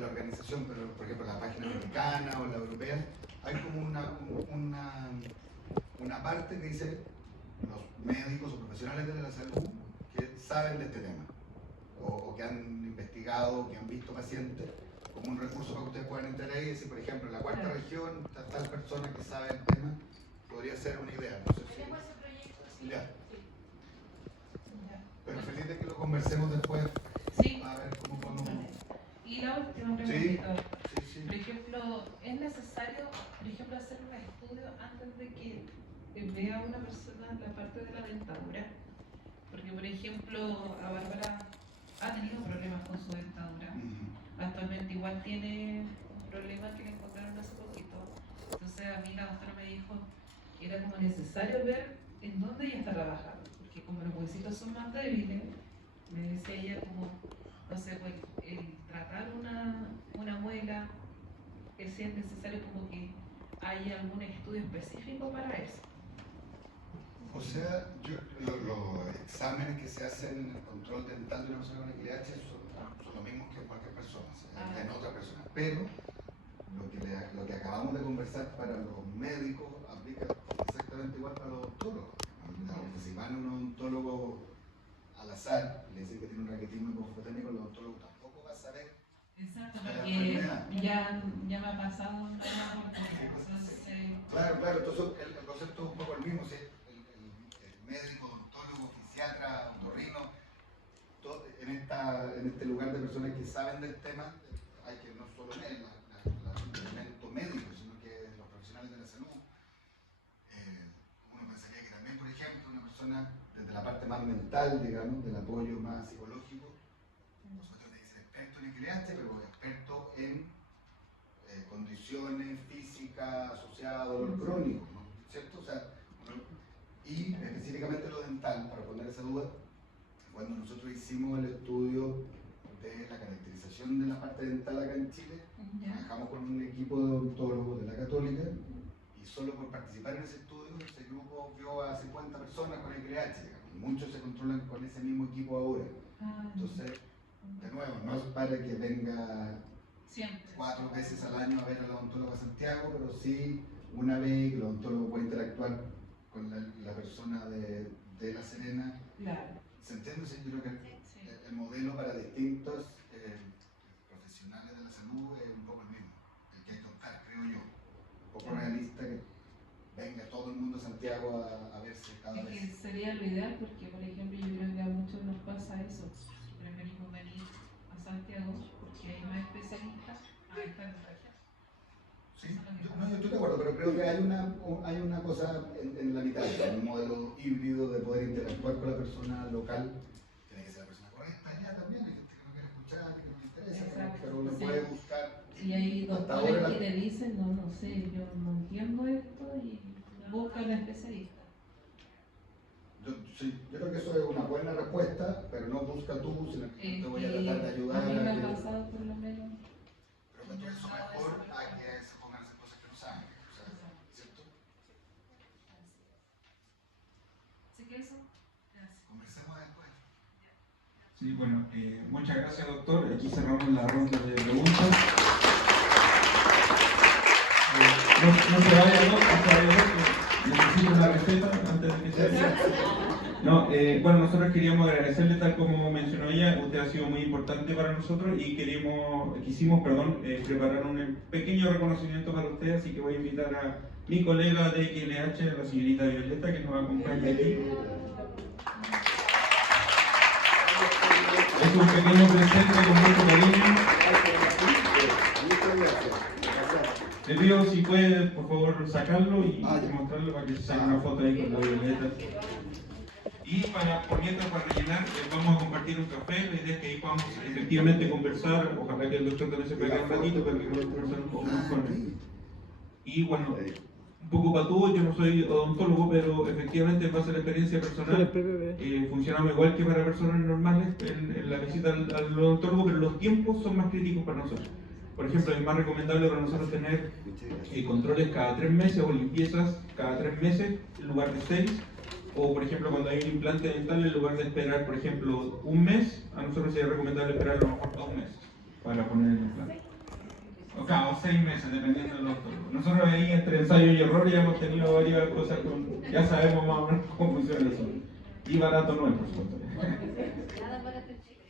la organización, pero por ejemplo la página americana o la europea, hay como una parte que dice los médicos o profesionales de la salud que saben de este tema, o que han investigado, que han visto pacientes, como un recurso para que ustedes puedan entrar ahí y decir, por ejemplo, en la cuarta región, tal persona que sabe el tema, podría ser una idea. No sé si... Tenemos ese proyecto, sí. Ya. Pero feliz de que lo conversemos después. Sí. A ver cómo podemos... Y la última Sí, pregunta. sí. Por ejemplo, ¿es necesario, por ejemplo, hacer un estudio antes de que vea una persona la parte de la dentadura? Porque, por ejemplo, a Bárbara ha tenido problemas con su dentadura. Actualmente igual tiene un problema que le encontraron hace poquito. Entonces a mí la doctora me dijo que era como necesario ver en dónde ella está trabajando. Porque como los huesitos son más débiles, me decía ella como, no sé, pues el tratar una muela, que sea necesario como que haya algún estudio específico para eso. O sea, los exámenes que se hacen en el control dental de una persona con ILH son los mismos que cualquier persona, en otra persona. Pero lo que acabamos de conversar para los médicos aplica exactamente igual para los odontólogos. Si van a un odontólogo al azar y le dicen que tiene un raquitismo hipofoténico, el odontólogo tampoco va a saber. Exacto, La porque enfermedad. ya me ha pasado una entonces... Claro, entonces el concepto es un poco el mismo. ¿Sí? El médico, odontólogo, fisiatra, otorrino, en este lugar de personas que saben del tema, hay que no solo el elemento médico, sino que los profesionales de la salud. Uno pensaría que también, por ejemplo, una persona desde la parte más mental, digamos, del apoyo más psicológico, nosotros le dicen experto en equilibrante, pero experto en condiciones físicas asociadas a dolor crónico, ¿no? ¿Cierto? O sea, y específicamente lo dental, para poner esa duda, cuando nosotros hicimos el estudio de la caracterización de la parte dental acá en Chile, trabajamos con un equipo de odontólogos de la Católica y solo por participar en ese estudio, ese grupo vio a 50 personas con ILH, y muchos se controlan con ese mismo equipo ahora. Entonces, de nuevo, no es para que venga Siempre. 4 veces al año a ver al odontólogo a Santiago, pero sí una vez que el odontólogo puede interactuar con la persona de La Serena. Claro. ¿Se entiende? Sí, yo creo que el modelo para distintos profesionales de la salud es un poco el mismo, el que hay que optar, creo yo. Un poco realista que venga todo el mundo a Santiago a verse cada Es vez. que sería lo ideal porque, por ejemplo, yo creo que a muchos nos pasa eso. Preferimos venir a Santiago porque hay más especialistas a estar en la región. Sí, yo estoy de acuerdo, pero creo que hay una cosa en la mitad, un modelo híbrido de poder interactuar con la persona local. Tiene que ser la persona correcta, ya también hay gente que no quiere escuchar, que no le interesa, Exacto, pero uno sí. puede buscar. Y hay Hasta doctores ahora que le dicen, no sé, yo no entiendo esto y buscan un especialista. Yo creo que eso es una buena respuesta, pero no busca tú, sino que yo te voy a tratar de ayudar. A mí me a ha que- pasado por lo menos. Pero que tú eso mejor a que se pongan a hacer cosas que no saben, o sea, ¿cierto? Así que eso, gracias. Conversemos después. Sí, bueno, muchas gracias, doctor. Aquí cerramos la ronda de preguntas. No se vaya, doctor, necesito una receta antes de que se No, bueno, nosotros queríamos agradecerle, tal como mencionó ella, usted ha sido muy importante para nosotros y quisimos preparar un pequeño reconocimiento para usted, así que voy a invitar a mi colega de XLH, la señorita Violeta, que nos acompaña aquí. Es un pequeño presente con mucho cariño. Le pido si puede, por favor, sacarlo y mostrarlo para que se saque una foto ahí con la Violeta. Y por mientras, para rellenar, vamos a compartir un café. La idea es que ahí podamos efectivamente conversar. Ojalá que el doctor también se pegue un ratito para que podamos conversar un poco más con él. Y bueno, un poco patúo, yo no soy odontólogo, pero efectivamente en base a la experiencia personal funcionamos igual que para personas normales en la visita al odontólogo, pero los tiempos son más críticos para nosotros. Por ejemplo, es más recomendable para nosotros tener controles cada 3 meses o limpiezas cada 3 meses en lugar de 6. O por ejemplo, cuando hay un implante dental, en lugar de esperar, por ejemplo, un mes, a nosotros sería recomendable esperar a lo mejor 2 meses para poner el implante. O 6 meses, dependiendo del doctor. Nosotros ahí entre ensayo y error ya hemos tenido varias cosas, ya sabemos más o menos cómo funciona eso. Y barato no es, por supuesto.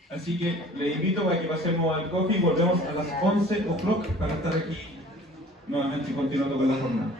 Así que le invito para que pasemos al coffee y volvemos a las 11 o'clock para estar aquí nuevamente y continuando con la jornada.